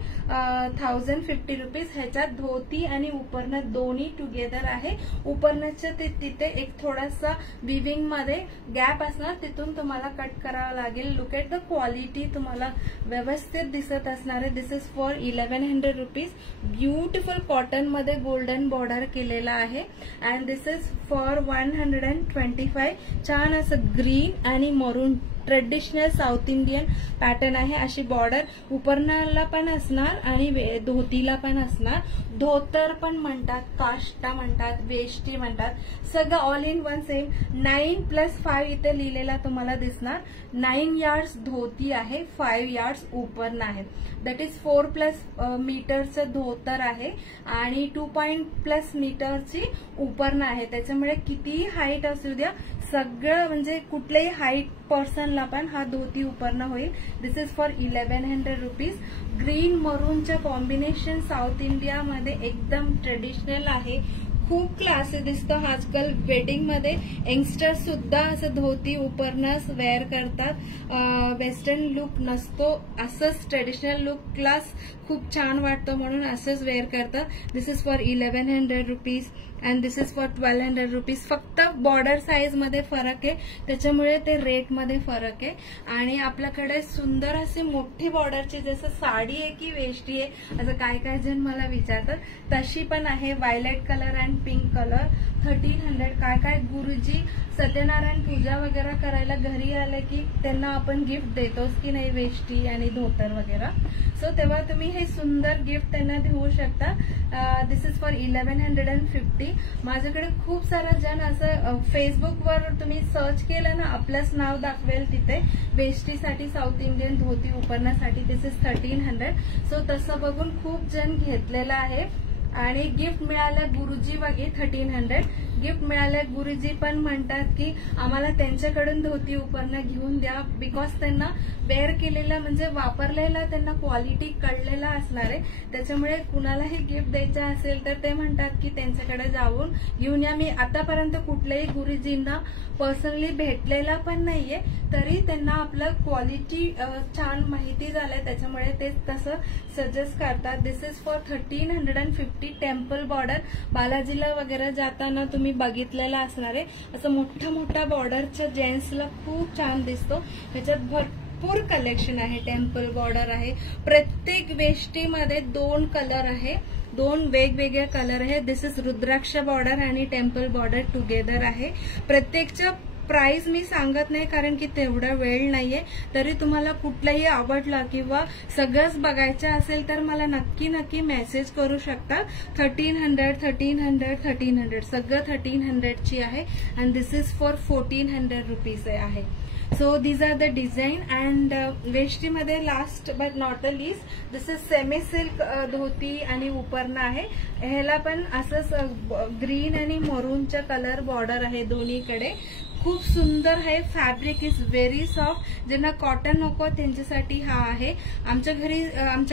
1050 रुपीज. ह्याच्यात धोती आणि उपरणं दोन्ही टुगेदर आहे. उपरणाच्या तिथे एक थोडासा विविंग मध्ये गॅप असणार, तिथून तुम्हाला कट करावं लागेल. लुक एट द क्वालिटी, तुम्हाला व्यवस्थित दिसत असणार आहे. This is for 1100 rupees. Beautiful cotton मध्ये गोल्डन बॉर्डर केलेला आहे. And this is for 125. छान असं ग्रीन आणि मरून ट्रेडिशनल साऊथ इंडियन पॅटर्न आहे. अशी बॉर्डर उपरणाला पण असणार आणि धोतीला पण असणार. धोतर पण म्हणतात, काष्टा म्हणतात, वेष्टी म्हणतात, सगळं ऑल इन वन सेम. 9+5 इथे लिहिलेला तुम्हाला दिसणार. 9 यार्ड्स धोती आहे, 5 यार्ड्स उपरण आहे. दॅट इज 4+ मीटरचं धोतर आहे आणि 2+ मीटरची उपरण आहे. त्याच्यामुळे कितीही हाईट असू द्या, सगळं म्हणजे कुठल्याही हाईट पर्सनला पण हा धोती उपरणं होईल. This is for 1100 rupees. Green मरूनचं कॉम्बिनेशन साऊथ इंडियामध्ये एकदम ट्रेडिशनल आहे. खूप क्लासी दिसतं. आजकाल वेडिंग मध्ये यंगस्टर्स सुद्धा असं धोती उपरणं वेअर करतात. वेस्टर्न लुक नसतो, असंच ट्रेडिशनल लुक क्लास खूप छान वाटतो म्हणून असंच वेअर करतात. This is for 1100 rupees and this is for 1200 rupees. फक्त बॉर्डर साईज मध्ये फरक आहे, त्याच्यामुळे ते रेट मध्ये फरक आहे. आणि आपल्याकडे सुंदर अशी मोठी बॉर्डरची जसं साडी आहे की वेष्टी आहे असं काय जण मला विचारतात, तशी पण आहे. Violet colour and pink colour. 1300. काय गुरुजी सत्यनारायण पूजा वगैरे करायला घरी आले की त्यांना आपण गिफ्ट देतोच की नाही, वेष्टी आणि धोतर वगैरे. सो तेव्हा तुम्ही हे सुंदर गिफ्ट त्यांना देऊ शकता. दिस इज फॉर 1150. माझ्याकडे खूप सारा जण असं फेसबुकवर तुम्ही सर्च केलं ना, आपलंच नाव दाखवेल तिथे वेष्टीसाठी, साऊथ इंडियन धोती उपरण्यासाठी. This is 1300. सो तसं बघून खूप जण घेतलेलं आहे आणि गिफ्ट मिळालं गुरुजी वगैरे 1300. गिफ्ट मिळालं. गुरुजी पण म्हणतात की आम्हाला त्यांच्याकडून धोती उपरणं घेऊन द्या, बिकॉज त्यांना वेअर केलेला म्हणजे वापरलेला त्यांना क्वालिटी कळलेला असणार आहे. त्याच्यामुळे कुणालाही गिफ्ट द्यायचं असेल तर ते म्हणतात की त्यांच्याकडे जाऊन घेऊन या. मी आतापर्यंत कुठल्याही गुरुजींना पर्सनली भेटलेला पण नाहीये, तरी त्यांना आपलं क्वालिटी छान माहिती झालंय, त्याच्यामुळे ते तसं सजेस्ट करतात. This is for 1350 temple border. बालाजीला वगैरे जाताना तुम्ही बघितलेलं असणार आहे, असं मोठा मोठा बॉर्डरच्या जेंट्सला खूप छान दिसतो. ह्याच्यात भरपूर कलेक्शन आहे. टेम्पल बॉर्डर आहे. प्रत्येक वेष्टीमध्ये 2 कलर आहे, 2 वेगवेगळे कलर आहे. दिस इज रुद्राक्ष बॉर्डर आणि टेम्पल बॉर्डर टुगेदर आहे. प्रत्येकच्या प्राइस मी सांगत नाही कारण की तेवढा वेळ नाहीये. तरी तुम्हाला कुठलाही आवडला किंवा सगळंच बघायचं असेल तर मला नक्की नक्की मेसेज करू शकता. 1300 सगळं 1300 ची आहे. And this is for 1400 rupees आहे. So these are the design. And वेष्टीमध्ये last but not a least this is semi silk dhoti आणि उपरणं आहे. ह्याला पण असंच ग्रीन आणि मरूनच्या कलर बॉर्डर आहे दोन्हीकडे. खूप सुंदर आहे. Fabric is very soft. ज्यांना कॉटन नको त्यांच्यासाठी हा आहे. आमच्या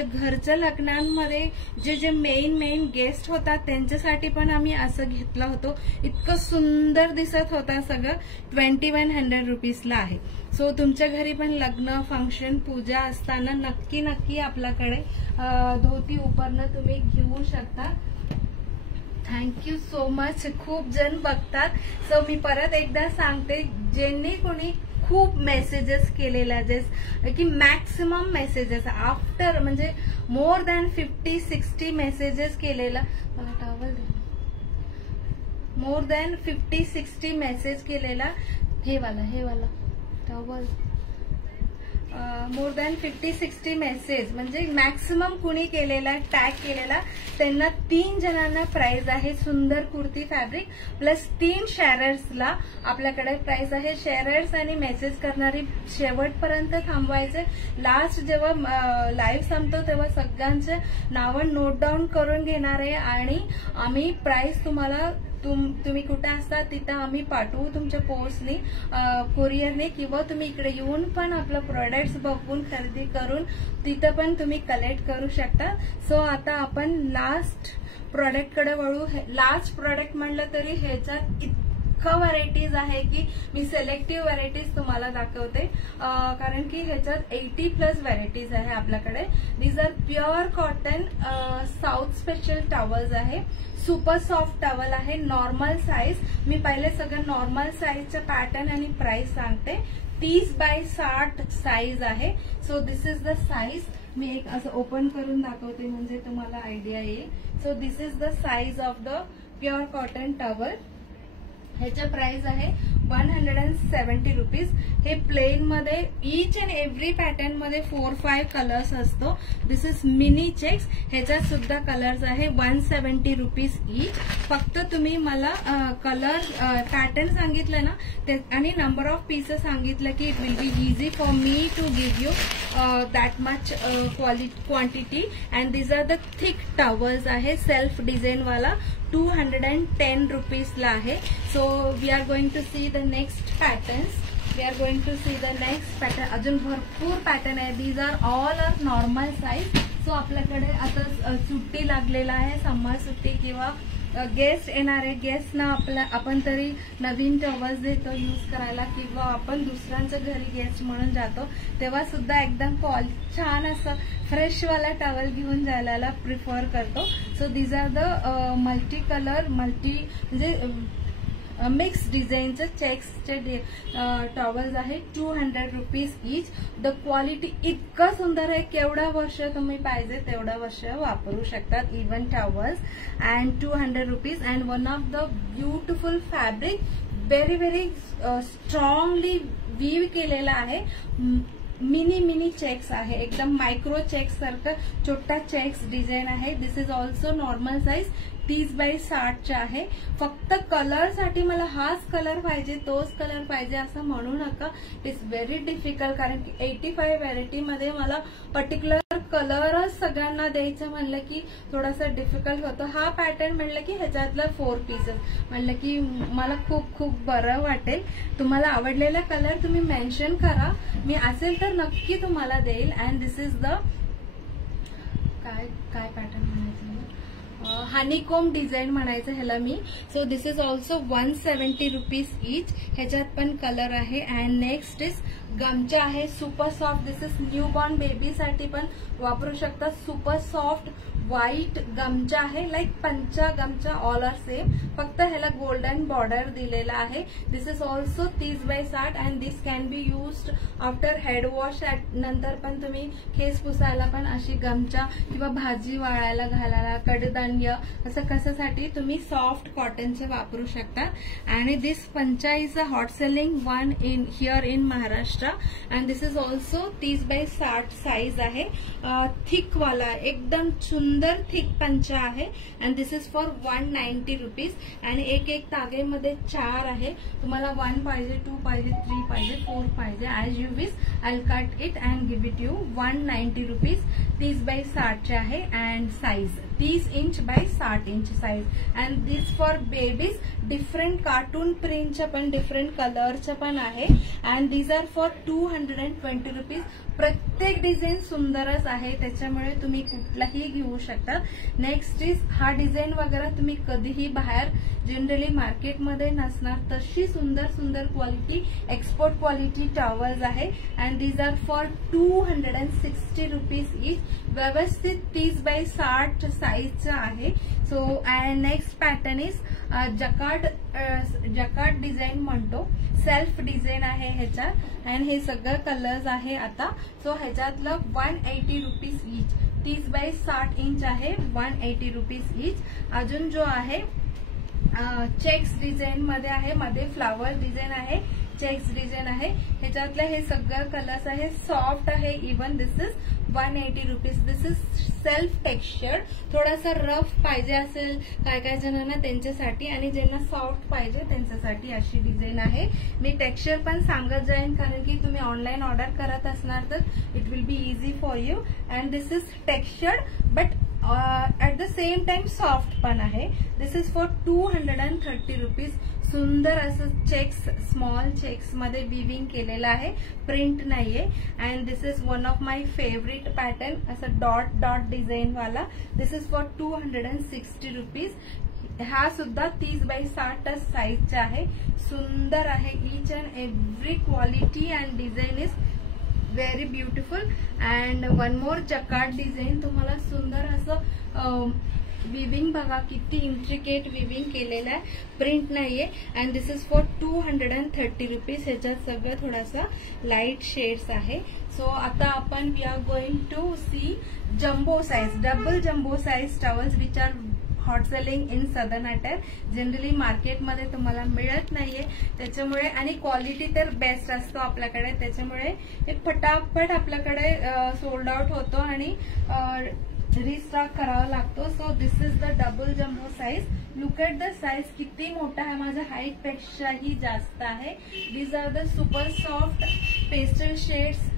घरच्या लग्नांमध्ये जे मेन गेस्ट होतात त्यांच्यासाठी पण आम्ही असं घेतलं होतं. इतकं सुंदर दिसत होता सगळं. 2100 रुपीजला आहे. सो तुमच्या घरी पण लग्न, फंक्शन, पूजा असताना नक्की नक्की आपल्याकडे धोती उपरणं तुम्ही घेऊ शकता. Thank you so much. खूप जण बघतात. सो मी परत एकदा सांगते, ज्यांनी कोणी खूप मेसेजेस केलेला की मॅक्सिमम मेसेजेस आफ्टर म्हणजे मोर दॅन 50-60 मेसेजेस केलेला, मोर दॅन 50-60 मेसेज केलेला. हे वाला टॉवल मोर दॅन 50-60 मेसेज म्हणजे मॅक्सिमम कुणी केलेला, टॅग केलेला त्यांना 3 जणांना प्राइस आहे. सुंदर कुर्ती फॅब्रिक प्लस 3 शेअरर्सला आपल्याकडे प्राइस आहे. शेअरर्स आणि मेसेज करणारी शेवटपर्यंत थांबवायचे. लास्ट जेव्हा लाईव्ह संपतो तेव्हा सगळ्यांचे नावं नोट डाऊन करून घेणार आहे आणि आम्ही प्राइस तुम्हाला तुम्ही कुठे असता तिथं आम्ही पाठवू तुमच्या पोस्टनी, कुरिअरने, किंवा तुम्ही इकडे येऊन पण आपलं प्रोडक्ट्स बघून खरेदी करून तिथं पण तुम्ही कलेक्ट करू शकता. सो आता आपण लास्ट प्रोडक्टकडे वळू. लास्ट प्रोडक्ट म्हणलं तरी ह्याच्यात इतकं व्हरायटीज आहे की मी सिलेक्टिव्ह व्हरायटीज तुम्हाला दाखवते, कारण की ह्याच्यात 80+ व्हरायटीज आहे आपल्याकडे. These are pure cotton south special towels आहे. सुपर सॉफ्ट टॉवल आहे. Normal size. मी पहिले सगळं नॉर्मल साईजचं पॅटर्न आणि प्राइस सांगते. 30x60 साईज आहे. So this is the size. मी एक असं ओपन करून दाखवते म्हणजे तुम्हाला आयडिया येईल. So this is the size of the pure cotton towel. ह्याचा प्राइस आहे 170 रुपीज. हे प्लेन मध्ये ईच अँड एव्हरी पॅटर्न मध्ये 4-5 कलर्स असतो. दिस इज मिनी चेक्स. ह्याच्यात सुद्धा कलर्स आहे. 170 रुपीज ईच. फक्त तुम्ही मला कलर पॅटर्न सांगितलं ना आणि नंबर ऑफ पीसेस सांगितलं की it will be easy for me to give you that much quantity. And these are the thick towels आहे. सेल्फ डिझाईन वाला 210 रुपीजला आहे. So we are going to see the next patterns. अजून भरपूर pattern आहे. These are all are normal size. So आपल्याकडे आता सुट्टी लागलेला आहे, समर सुट्टी किंवा गेस्ट येणारे गेस्टना आपण तरी नवीन टॉवल्स देतो यूज करायला, किंवा आपण दुसऱ्यांच्या घरी गेस्ट म्हणून जातो तेव्हा सुद्धा एकदम छान असं फ्रेशवाला टॉवल घेऊन जायला प्रिफर करतो. So these are the multi colour म्हणजे मिक्स डिझाईनचे चेक्सचे टॉवल्स आहे. 200 रुपीज ईच. द क्वालिटी इतकं सुंदर आहे. केवढा वर्ष तुम्ही पाहिजे तेवढा वर्ष वापरू शकतात even towels. And 200 rupees. And one of the beautiful fabric, very strongly weave केलेला आहे. मिनी चेक्स आहे. एकदम मायक्रो चेक्स सारखं छोटा चेक्स डिझाईन आहे. This is also normal size. 30x60 आहे. फक्त कलर साठी मला हाच कलर पाहिजे तोच कलर पाहिजे असं म्हणू नका. इट इज व्हेरी डिफिकल्ट, कारण की 85 व्हरायटी मध्ये मला पर्टिक्युलर कलरच सगळ्यांना द्यायचं म्हणलं की थोडासा डिफिकल्ट होतो. हा पॅटर्न म्हणलं की ह्याच्यातलं 4 पीसेस म्हणलं की मला खूप खूप बरं वाटेल. तुम्हाला आवडलेला कलर तुम्ही मेन्शन करा, मी असेल तर नक्की तुम्हाला देईल. अँड दिस इज द काय पॅटर्न म्हणायचं, हनीकोम डिझाईन म्हणायचं ह्याला मी. So this is also 170 rupees each. ह्याच्यात पण कलर आहे. अँड नेक्स्ट इज गमचा आहे super soft. This is newborn बेबीसाठी पण वापरू शकता. सुपर सॉफ्ट व्हाईट गमचा आहे, लाईक पंचा गमचा ऑल आर सेम, फक्त ह्याला गोल्डन बॉर्डर दिलेला आहे. This is also 30/60 and this can be used after head wash. नंतर पण तुम्ही केस पुसायला पण अशी गमचा किंवा भाजी वाळायला घालायला, कडधान्य असं कशासाठी तुम्ही सॉफ्ट कॉटनचे वापरू शकता. आणि दिस पंचा is a hot selling one in here in Maharashtra. And this is also 30/60 size आहे. थिक वाला एकदम सुंदर थिक पंचा आहे. And this is for 190 rupees. आणि एक तागेमध्ये 4 आहे. तुम्हाला 1 पाहिजे, 2 पाहिजे, 3 पाहिजे, 4 पाहिजे, as you wish. I will cut it and give it you. 190 rupees. 30/60 आहे. And size 30 inch by 60 inch size. And this for babies. Different cartoon प्रिंटच्या पण डिफरंट कलरच्या पण आहे. And these are for 220 rupees. प्रत्येक डिझाईन सुंदरच आहे, त्याच्यामुळे तुम्ही कुठलाही घेऊ शकता. नेक्स्ट इज हा डिझाईन वगैरे तुम्ही कधीही बाहेर जनरली मार्केटमध्ये नसणार तशी सुंदर सुंदर क्वालिटी, एक्सपोर्ट क्वालिटी टॉवल्स आहे. And these are for 260 rupees each. व्यवस्थित 30/60 साईजचा आहे. So and next pattern is jacquard design म्हणतो. सेल्फ डिझाईन आहे ह्याच्यात. अँड हे सगळं कलर्स आहे आता. सो ह्याच्यातलं 180 रुपीज ईच. 30/60 इंच आहे. 180 रुपीज ईच. अजून जो आहे चेक्स डिझाईन मध्ये आहे, मध्ये फ्लावर डिझाईन आहे, चेक्स डिझाईन आहे. ह्याच्यातलं हे सगळं कलर्स आहे. सॉफ्ट आहे even. This is 180 rupees. This is self texture. थोडासा रफ पाहिजे असेल काय जणांना त्यांच्यासाठी, आणि ज्यांना सॉफ्ट पाहिजे त्यांच्यासाठी अशी डिझाईन आहे. मी टेक्स्चर पण सांगत जाईन, कारण की तुम्ही ऑनलाईन ऑर्डर करत असणार तर it will be easy for you. And this is textured but at the same time soft पण आहे. This is for 230 rupees. सुंदर असं चेक्स, स्मॉल चेक्स मध्ये विविंग केलेलं आहे, प्रिंट नाहीये. And this is one of my favourite pattern, असं dot dot design वाला. दिस इज फॉर 260 रुपीज. हा सुद्धा 30/60 साईजचा आहे. सुंदर आहे. Each and every quality and design is very beautiful. And one more jacquard design. तुम्हाला सुंदर असं विविंग बघा, किती इंट्रिकेट विविंग केलेलं आहे, प्रिंट नाहीये. And this is for 230 rupees. ह्याच्यात सगळं थोडासा लाईट शेड्स आहे. सो आता आपण we are going to see jumbo size, double jumbo size towels which are hot selling in southern attire. Generally मार्केटमध्ये तुम्हाला मिळत नाहीये, त्याच्यामुळे, आणि क्वालिटी तर बेस्ट असतो आपल्याकडे, त्याच्यामुळे हे फटाफट आपल्याकडे सोल्ड आउट होतो आणि रिस्टॉक करावा लागतो. So this is the double jumbo size. Look at the size, किती मोठा आहे, माझ्या हाईट पेक्षाही जास्त आहे. These are the super soft pastel shades,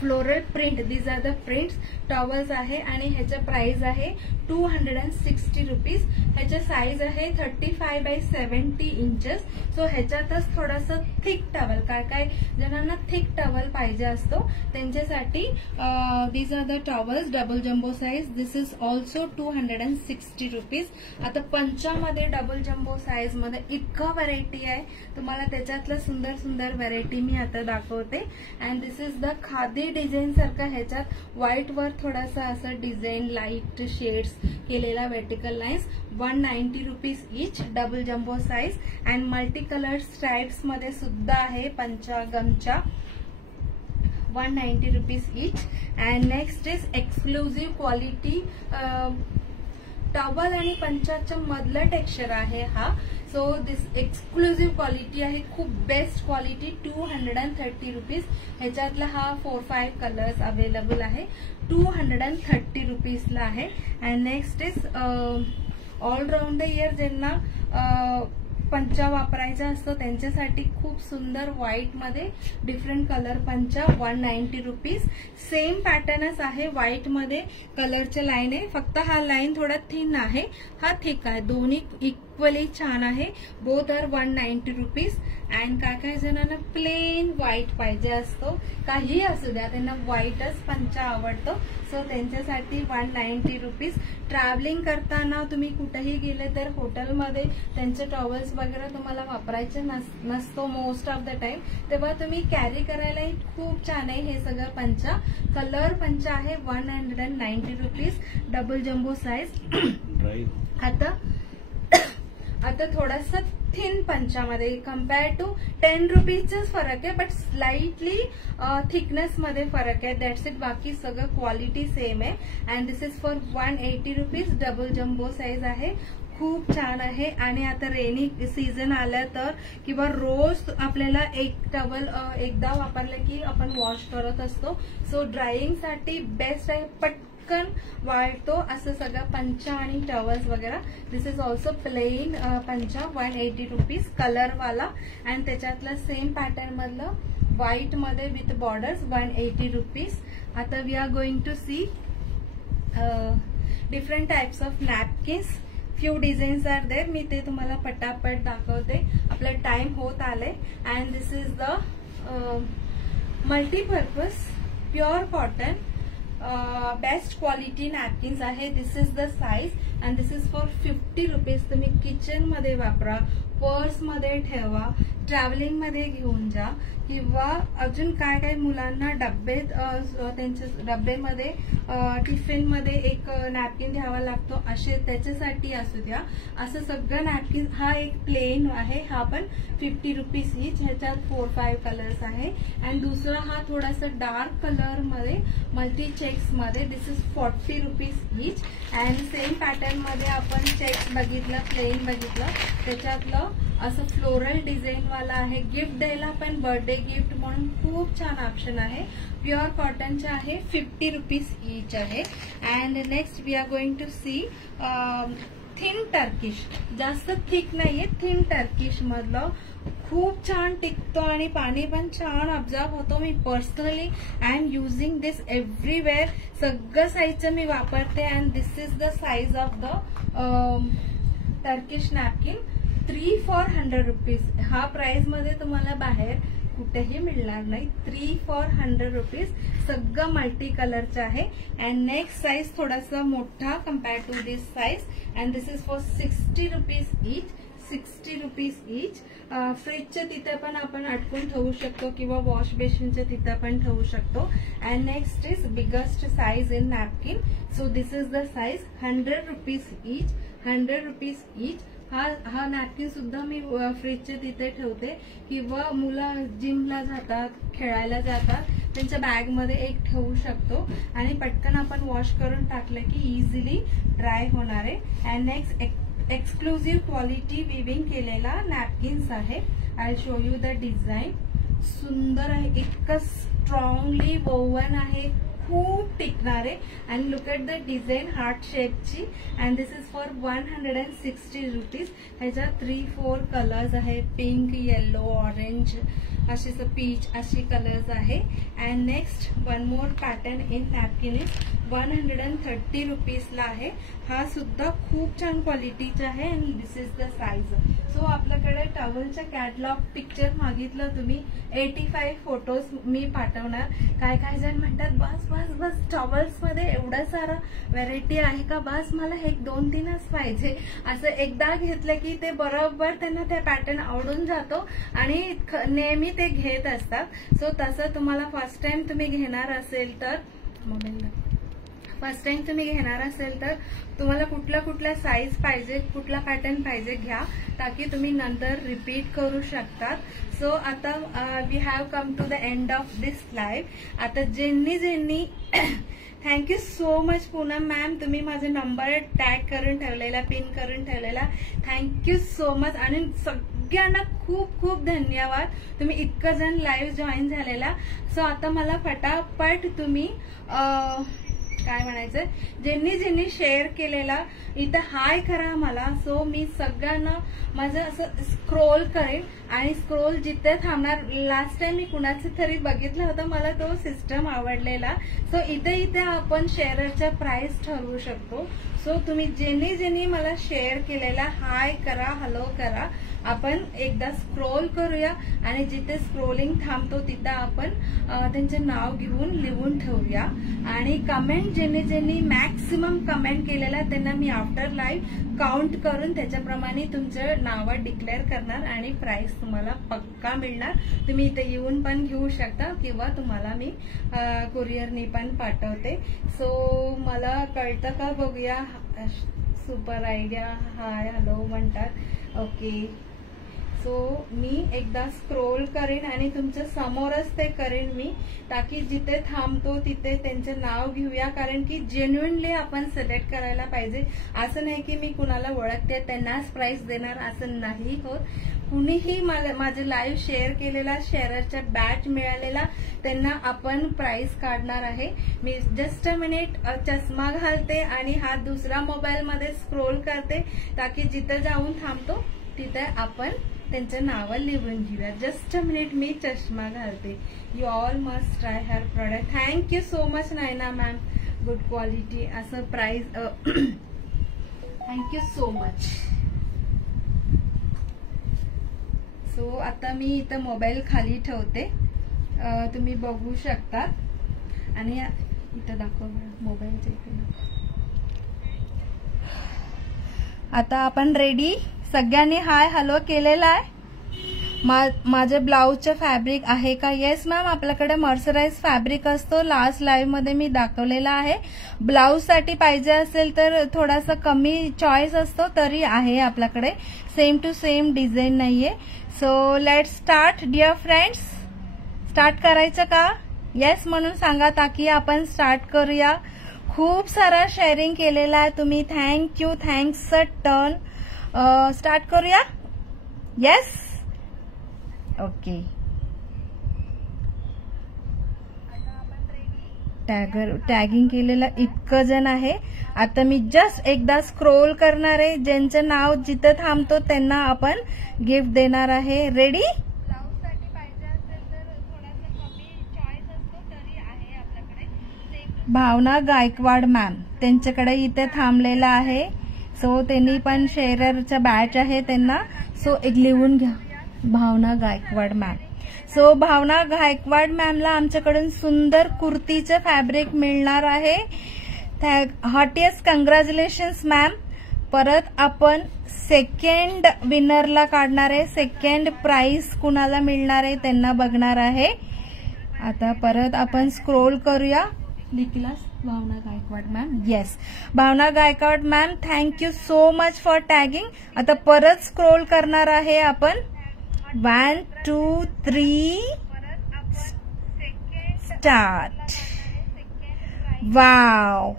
floral print. These are the prints. Towels आहे आणि ह्याचं प्राइस आहे 260 रुपीज. ह्याचं साईज आहे 35/70 इंचेस. सो ह्याच्यातच थोडंसं थिक टॉवल, काय जणांना थिक टॉवल पाहिजे असतो त्यांच्यासाठी these are the towels, double jumbo size. This is also 260 rupees. आता पंचामध्ये डबल जम्बो साईज मध्ये इतकं व्हरायटी आहे, तुम्हाला त्याच्यातलं सुंदर सुंदर व्हरायटी मी आता दाखवते. And this is the khadi design सारखं, ह्याच्यात व्हाईट वर थोडासा असं डिझाईन लाईट शेड्स केलेला vertical lines. 190 rupees each. Double jumbo size. And multi colour stripes मध्ये सुद्धा आहे पंचा गमचा. 190 rupees each. And next is exclusive quality towel आणि पंचाच्या मधलं टेक्स्चर आहे हा. सो दिस एक्सक्लुझिव्ह क्वालिटी आहे, खूप बेस्ट क्वालिटी. 230 रुपीज. ह्याच्यातला हा 4-5 कलर्स अवेलेबल आहे. 230 रुपीजला आहे. And next is all around year ज्यांना पंचा वापरायचा असतो त्यांच्यासाठी खूप सुंदर व्हाईट मध्ये डिफरंट कलर पंचा 190 रुपीज. सेम पॅटर्नच आहे, व्हाईट मध्ये कलरचे लाईन आहे, फक्त हा लाईन थोडा थिन आहे, हा थिक आहे. दोन्ही इक्वली छान आहे. Both R 190 rupees. अँड काय जणांना प्लेन व्हाईट पाहिजे असतो, काही असू द्या त्यांना व्हाईटच पंचा आवडतो, सो त्यांच्यासाठी 190 रुपीज. ट्रॅव्हलिंग करताना तुम्ही कुठेही गेले तर हॉटेलमध्ये त्यांचे टॉवेल्स वगैरे तुम्हाला वापरायचे नसतो मोस्ट ऑफ द टाइम, तेव्हा तुम्ही कॅरी करायलाही खूप छान आहे हे सगळं पंचा. कलर पंचा आहे 190 रुपीज, डबल जम्बो साईज. आता थोडासा थिन पंचामध्ये कम्पेअर टू 10 रुपीजचाच फरक आहे, बट स्लाइटली थिकनेस मध्ये फरक आहे, दॅट्स इट. बाकी सगळं क्वालिटी सेम आहे. And this is for 180 rupees, double jumbo size आहे, खूप छान आहे. आणि आता रेनी सीझन आलं तर किंवा रोज आपल्याला एक टॉवेल एकदा वापरलं की आपण वॉश करत असतो, सो ड्रायिंग साठी बेस्ट आहे, पटकन वाळतो असं सगळं पंचा आणि टॉवेल्स वगैरे. दिस इज ऑल्सो प्लेन पंचा 180 रुपीज कलर वाला. अँड त्याच्यातलं सेम पॅटर्न मधलं व्हाईट मध्ये विथ बॉर्डर्स 180 रुपीज. आता we are going to see different types of napkins. Few designs are there, मी ते तुम्हाला पटापट दाखवते, आपला टाइम होत आले. And this is the multipurpose pure cotton best quality napkins आहे. This is the size and this is for 50 rupees. तुम्ही किचन मध्ये वापरा, पर्स मध्ये ठेवा, ट्रॅव्हलिंग मध्ये घेऊन जा, किंवा अजून काय मुलांना त्यांच्या डब्यामध्ये टिफिन मध्ये एक नॅपकिन घ्यावा लागतो, असे त्याच्यासाठी असू द्या. असं सगळं नॅपकिन, हा एक प्लेन आहे, हा पण 50 रुपीज ईच, ह्याच्यात 4-5 कलर्स आहे. अँड दुसरा हा थोडासा डार्क कलर मध्ये मल्टी चेक्स मध्ये, this is 40 rupees each. And same pattern मध्ये आपण चेक्स बघितलं, प्लेन बघितलं, त्याच्यातलं असं फ्लोरल डिझाईन वाला आहे, गिफ्ट द्यायला पण बर्थडे गिफ्ट म्हणून खूप छान ऑप्शन आहे. प्युअर कॉटनचे आहे, 50 रुपीज ईच आहे. And next we are going to see thin Turkish, जास्त थिक नाहीये, थिन टर्किश मधलं खूप छान टिकतो आणि पाणी पण छान ऑब्झर्व होतो. मी personally I am using this everywhere, सगळं साईजचं मी वापरते. And this is the size of the Turkish napkin, 3 for 100 rupees. हा प्राइस मध्ये तुम्हाला बाहेर कुठेही मिळणार नाही, 3 for 100 रुपीज. सगळं मल्टी कलरचं आहे. अँड नेक्स्ट साईज थोडासा मोठा compare to this size, and this is for 60 rupees each, 60 rupees each. फ्रीजच्या तिथे पण आपण अटकून ठेवू शकतो किंवा वॉश बेसिनच्या तिथे पण ठेवू शकतो. And next is biggest size in napkin, so this is the size 100 rupees each, 100 rupees each. हा नॅपकिन सुद्धा मी फ्रीजच्या तिथे ठेवते, किंवा मुलं जिमला जातात, खेळायला जातात, त्यांच्या बॅग मध्ये एक ठेवू शकतो आणि पटकन आपण वॉश करून टाकलं की इझिली ड्राय होणार आहे. And next exclusive quality weaving केलेला नॅपकिन्स आहे. I show you the design, सुंदर आहे, इतकं स्ट्रॉंगली वोवन आहे, खूप टिकणार आहे. And look at the design heart शेपची. And this is for 160 rupees. ह्याच्यात 3-4 कलर्स आहेत, पिंक, येलो, ऑरेंज, अशी पीच, अशी कलर्स आहे. And next one more pattern in napkin is 130 रुपीजला आहे. हा सुद्धा खूप छान क्वालिटीचा आहे. And this is the size. So आपल्याकडे टॉवेलच्या कॅटलॉग पिक्चर मागितलं तुम्ही, 85 फोटोज मी पाठवणार. काय जण म्हणतात बस बस बस टॉवेल्स मध्ये एवढा सारा व्हरायटी आहे का, बस मला हे 2-3च पाहिजे. असं एकदा घेतलं की ते बरोबर त्यांना ते पॅटर्न आवडून जातो आणि नेहमी ते घेत असतात. सो तसं तुम्हाला फर्स्ट टाइम तुम्ही घेणार असेल तर तुम्हाला कुठल्या साईज पाहिजे, कुठला पॅटर्न पाहिजे घ्या, ताकी तुम्ही नंतर रिपीट करू शकतात. सो आता we have come to the end of this live. आता ज्यांनी thank you so much Poonam ma'am, तुम्ही माझा नंबर टॅग करून ठेवलेला, पिन करून ठेवलेला, थँक्यू सो मच. आणि सगळ्यांना खूप खूप धन्यवाद, तुम्ही इतकं जण लाईव्ह जॉईन झालेला. सो आता मला फटाफट तुम्ही काय म्हणायचं, ज्यांनी शेअर केलेला इथं हाय करा मला. सो मी सगळ्यांना माझं असं स्क्रोल करेन आणि स्क्रोल जिथे थांबणार. लास्ट टाइम मी कुणाचं तरी बघितलं होतं, मला तो सिस्टम आवडलेला. सो इथे आपण शेअरच्या प्राइस ठरवू शकतो. सो तुम्ही ज्यांनी मला शेअर केलेला हाय करा, हॅलो करा. आपण एकदा स्क्रोल करूया आणि जिथे स्क्रोलिंग थांबतो तिथं आपण त्यांचे नाव घेऊन लिहून ठेवूया. आणि कमेंट ज्यांनी मॅक्सिमम कमेंट केलेला त्यांना मी आफ्टर लाईव्ह काउंट करून त्याच्याप्रमाणे तुमचं नाव डिक्लेअर करणार आणि प्राइस तुम्हाला पक्का मिळणार. तुम्ही इथे येऊन पण घेऊ शकता किंवा तुम्हाला मी कुरिअरनी पण पाठवते. सो मला कळतं का बघूया. सुपर आयडिया, हाय हॅलो म्हणतात. ओके, सो मी एकदा स्क्रोल करेन आणि तुमच्या समोरच ते करेन मी, ताकी जिथे थांबतो तिथे त्यांचं नाव घेऊया. कारण की जेन्युइनली आपण सिलेक्ट करायला पाहिजे. असं नाही की मी कुणाला ओळखते त्यांनाच प्राइस देणार, असं नाही होत. कुणीही माझे लाईव्ह शेअर केलेला शेअरचा बॅच मिळालेला त्यांना आपण प्राइस काढणार आहे. मी जस्ट अ मिनिट चष्मा घालते आणि हा दुसरा मोबाईल मध्ये स्क्रोल करते, ताकी जिथे जाऊन थांबतो तिथे आपण त्यांचं नाव लिहून घेऊया. जस्ट अ मिनिट, मी चष्मा घालते. You all must try her product. Thank you so much नायना मॅम, गुड क्वालिटी. असं price thank you so much. So आता मी इथं मोबाईल खाली ठेवते, तुम्ही बघू शकता. आणि इथं दाखव मोबाईलच्या इथे. आता आपण रेडी. सगळ्यांनी हाय हॅलो केलेला आहे. माझे ब्लाऊजचे फॅब्रिक आहे का? येस मॅम, आपल्याकडे मर्सराइज फॅब्रिक असतो. लास्ट लाईव्ह मध्ये मी दाखवलेला आहे. ब्लाऊज साठी पाहिजे असेल तर थोडासा कमी चॉईस असतो, तरी आहे आपल्याकडे. सेम टू सेम डिझाईन नाहीये. So let's start dear friends. Start करायचं का? येस म्हणून सांगा, ताकी आपण स्टार्ट करूया. खूप सारा शेअरिंग केलेला आहे तुम्ही. Thank you, thanks a ton. Start करूया. Yes, okay. टॅगिंग केलेला इतकं जण आहे. आता मी जस्ट एकदा स्क्रोल करणार आहे. ज्यांचं नाव जिथं थांबतो त्यांना आपण गिफ्ट देणार आहे. रेडी? ब्लाऊजसाठी पाहिजे असेल तर थोडासा कमी चॉईस असतो, तरी आहे आपल्याकडे. भावना गायकवाड मॅम त्यांच्याकडे इथे थांबलेला आहे. सो त्यांनी पण शेअरचा बॅच आहे त्यांना. सो एक लिहून घ्या, भावना गायकवाड मॅम. सो भावना गायकवाड मॅमला आमच्याकडून सुंदर कुर्तीचं फॅब्रिक मिळणार आहे. Hottest congratulations ma'am. परत आपण सेकंड विनरला काढणार आहे. सेकंड प्राइस कुणाला मिळणार आहे त्यांना बघणार आहे. आता परत आपण स्क्रोल करूया. लिखलास Bhavana Gaikwad ma'am. Yes, Bhavana Gaikwad ma'am, thank you so much for tagging. आता परत स्क्रोल करणार आहे आपण. 1 2 3 स्टार्ट. वाव,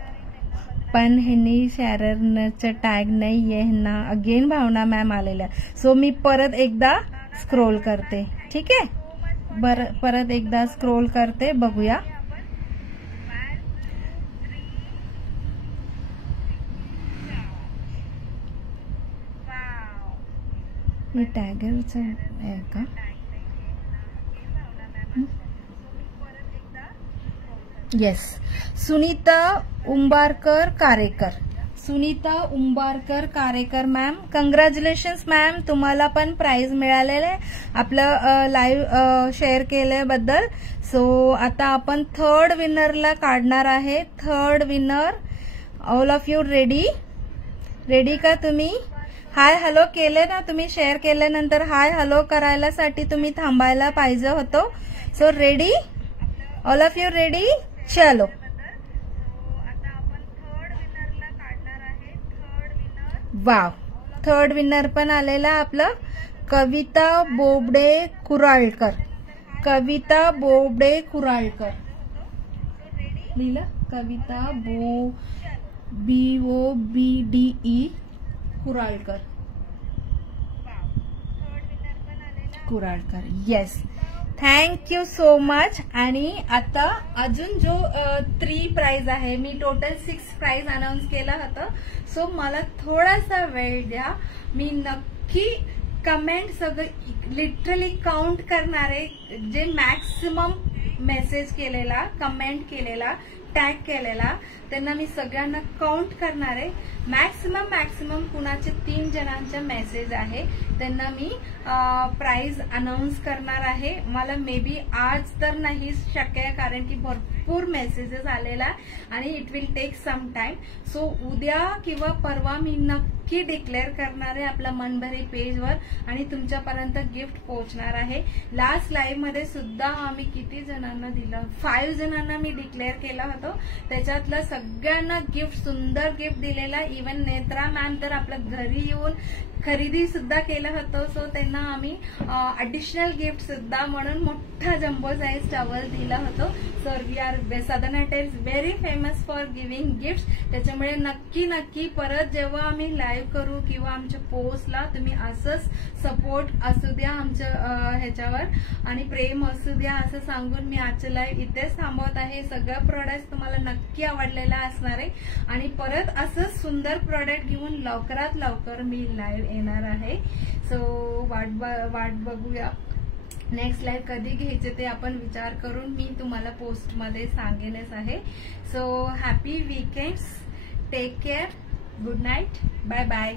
पण ह्यांनी शेअररचं टॅग नाहीये ह्यांना. अगेन भावना मॅम आलेल्या. सो मी परत एकदा स्क्रोल करते. ठीक आहे, बरं, परत एकदा स्क्रोल करते, बघूया. हे टॅगरचं आहे का? Yes, Sunita Umbarkar Karekar. Sunita Umbarkar Karekar ma'am, congratulations ma'am. तुम्हाला पण प्राइज मिळालेलं आहे आपलं लाईव्ह शेअर केल्याबद्दल. सो आता आपण थर्ड विनरला काढणार आहे. Third winner. All of you ready? Ready का तुम्ही? हाय हॅलो केले ना तुम्ही? शेअर केल्यानंतर हाय हॅलो करायला साठी तुम्ही थांबायला पाहिजे होतो. So ready? All of you ready? चलो. वाव, थर्ड विनर पण आलेला आपलं कविता बोबडे कुराळकर. कविता बोबडे कुराळकर लिहिलं. Kavita BOBDE Kuralkar. Yes, thank you so much. आणि आता अजून जो 3 प्राइज आहे, मी टोटल 6 प्राइज अनाउन्स केला होता. सो मला थोडासा वेळ द्या, मी नक्की कमेंट सगळं लिटरली काउंट करणारे, जे मॅक्सिमम मेसेज केलेला, कमेंट केलेला, टॅग केलेला, त्यांना मी सगळ्यांना काउंट करणार आहे. मॅक्सिमम कुणाचे 3 जणांचे मेसेज आहे त्यांना मी प्राइज अनाउन्स करणार आहे. मला मे बी आज तर नाही शक्य आहे, कारण की भरपूर मेसेजेस आलेला आणि it will take some time. So उद्या किंवा परवा मी नक्की डिक्लेअर करणार आहे आपल्या मनभरी पेजवर आणि तुमच्यापर्यंत गिफ्ट पोहोचणार आहे. लास्ट लाईव्ह मध्ये सुद्धा आम्ही किती जणांना दिलं, 5 जणांना मी डिक्लेअर केला होता. त्याच्यातलं सगळ्यांना गिफ्ट, सुंदर गिफ्ट दिलेला. इव्हन नेत्रा मॅम तर आपल्या घरी येऊन खरेदी सुद्धा केलं होतं. सो त्यांना आम्ही ऍडिशनल गिफ्ट सुद्धा म्हणून मोठा जम्बो साईज टॉवल दिला होतो. Sir we are Sadhana tales very famous for giving gift. त्याच्यामुळे नक्की परत जेव्हा आम्ही लाईव्ह करू किंवा आमच्या पोस्टला तुम्ही असंच सपोर्ट असू द्या आमच्या ह्याच्यावर आणि प्रेम असू द्या असं सांगून मी आजचं लाईव्ह इथेच थांबवत आहे. सगळं प्रोडक्ट तुम्हाला नक्की आवडलेला असणार आहे आणि परत असंच सुंदर प्रोडक्ट घेऊन लवकरात लवकर मी लाईव्ह येणार आहे. सो वाट बघूया. नेक्स्ट लाईव्ह कधी घ्यायचे ते आपण विचार करून मी तुम्हाला पोस्टमध्ये सांगेनच आहे. So happy weekends, take care, good night, bye bye.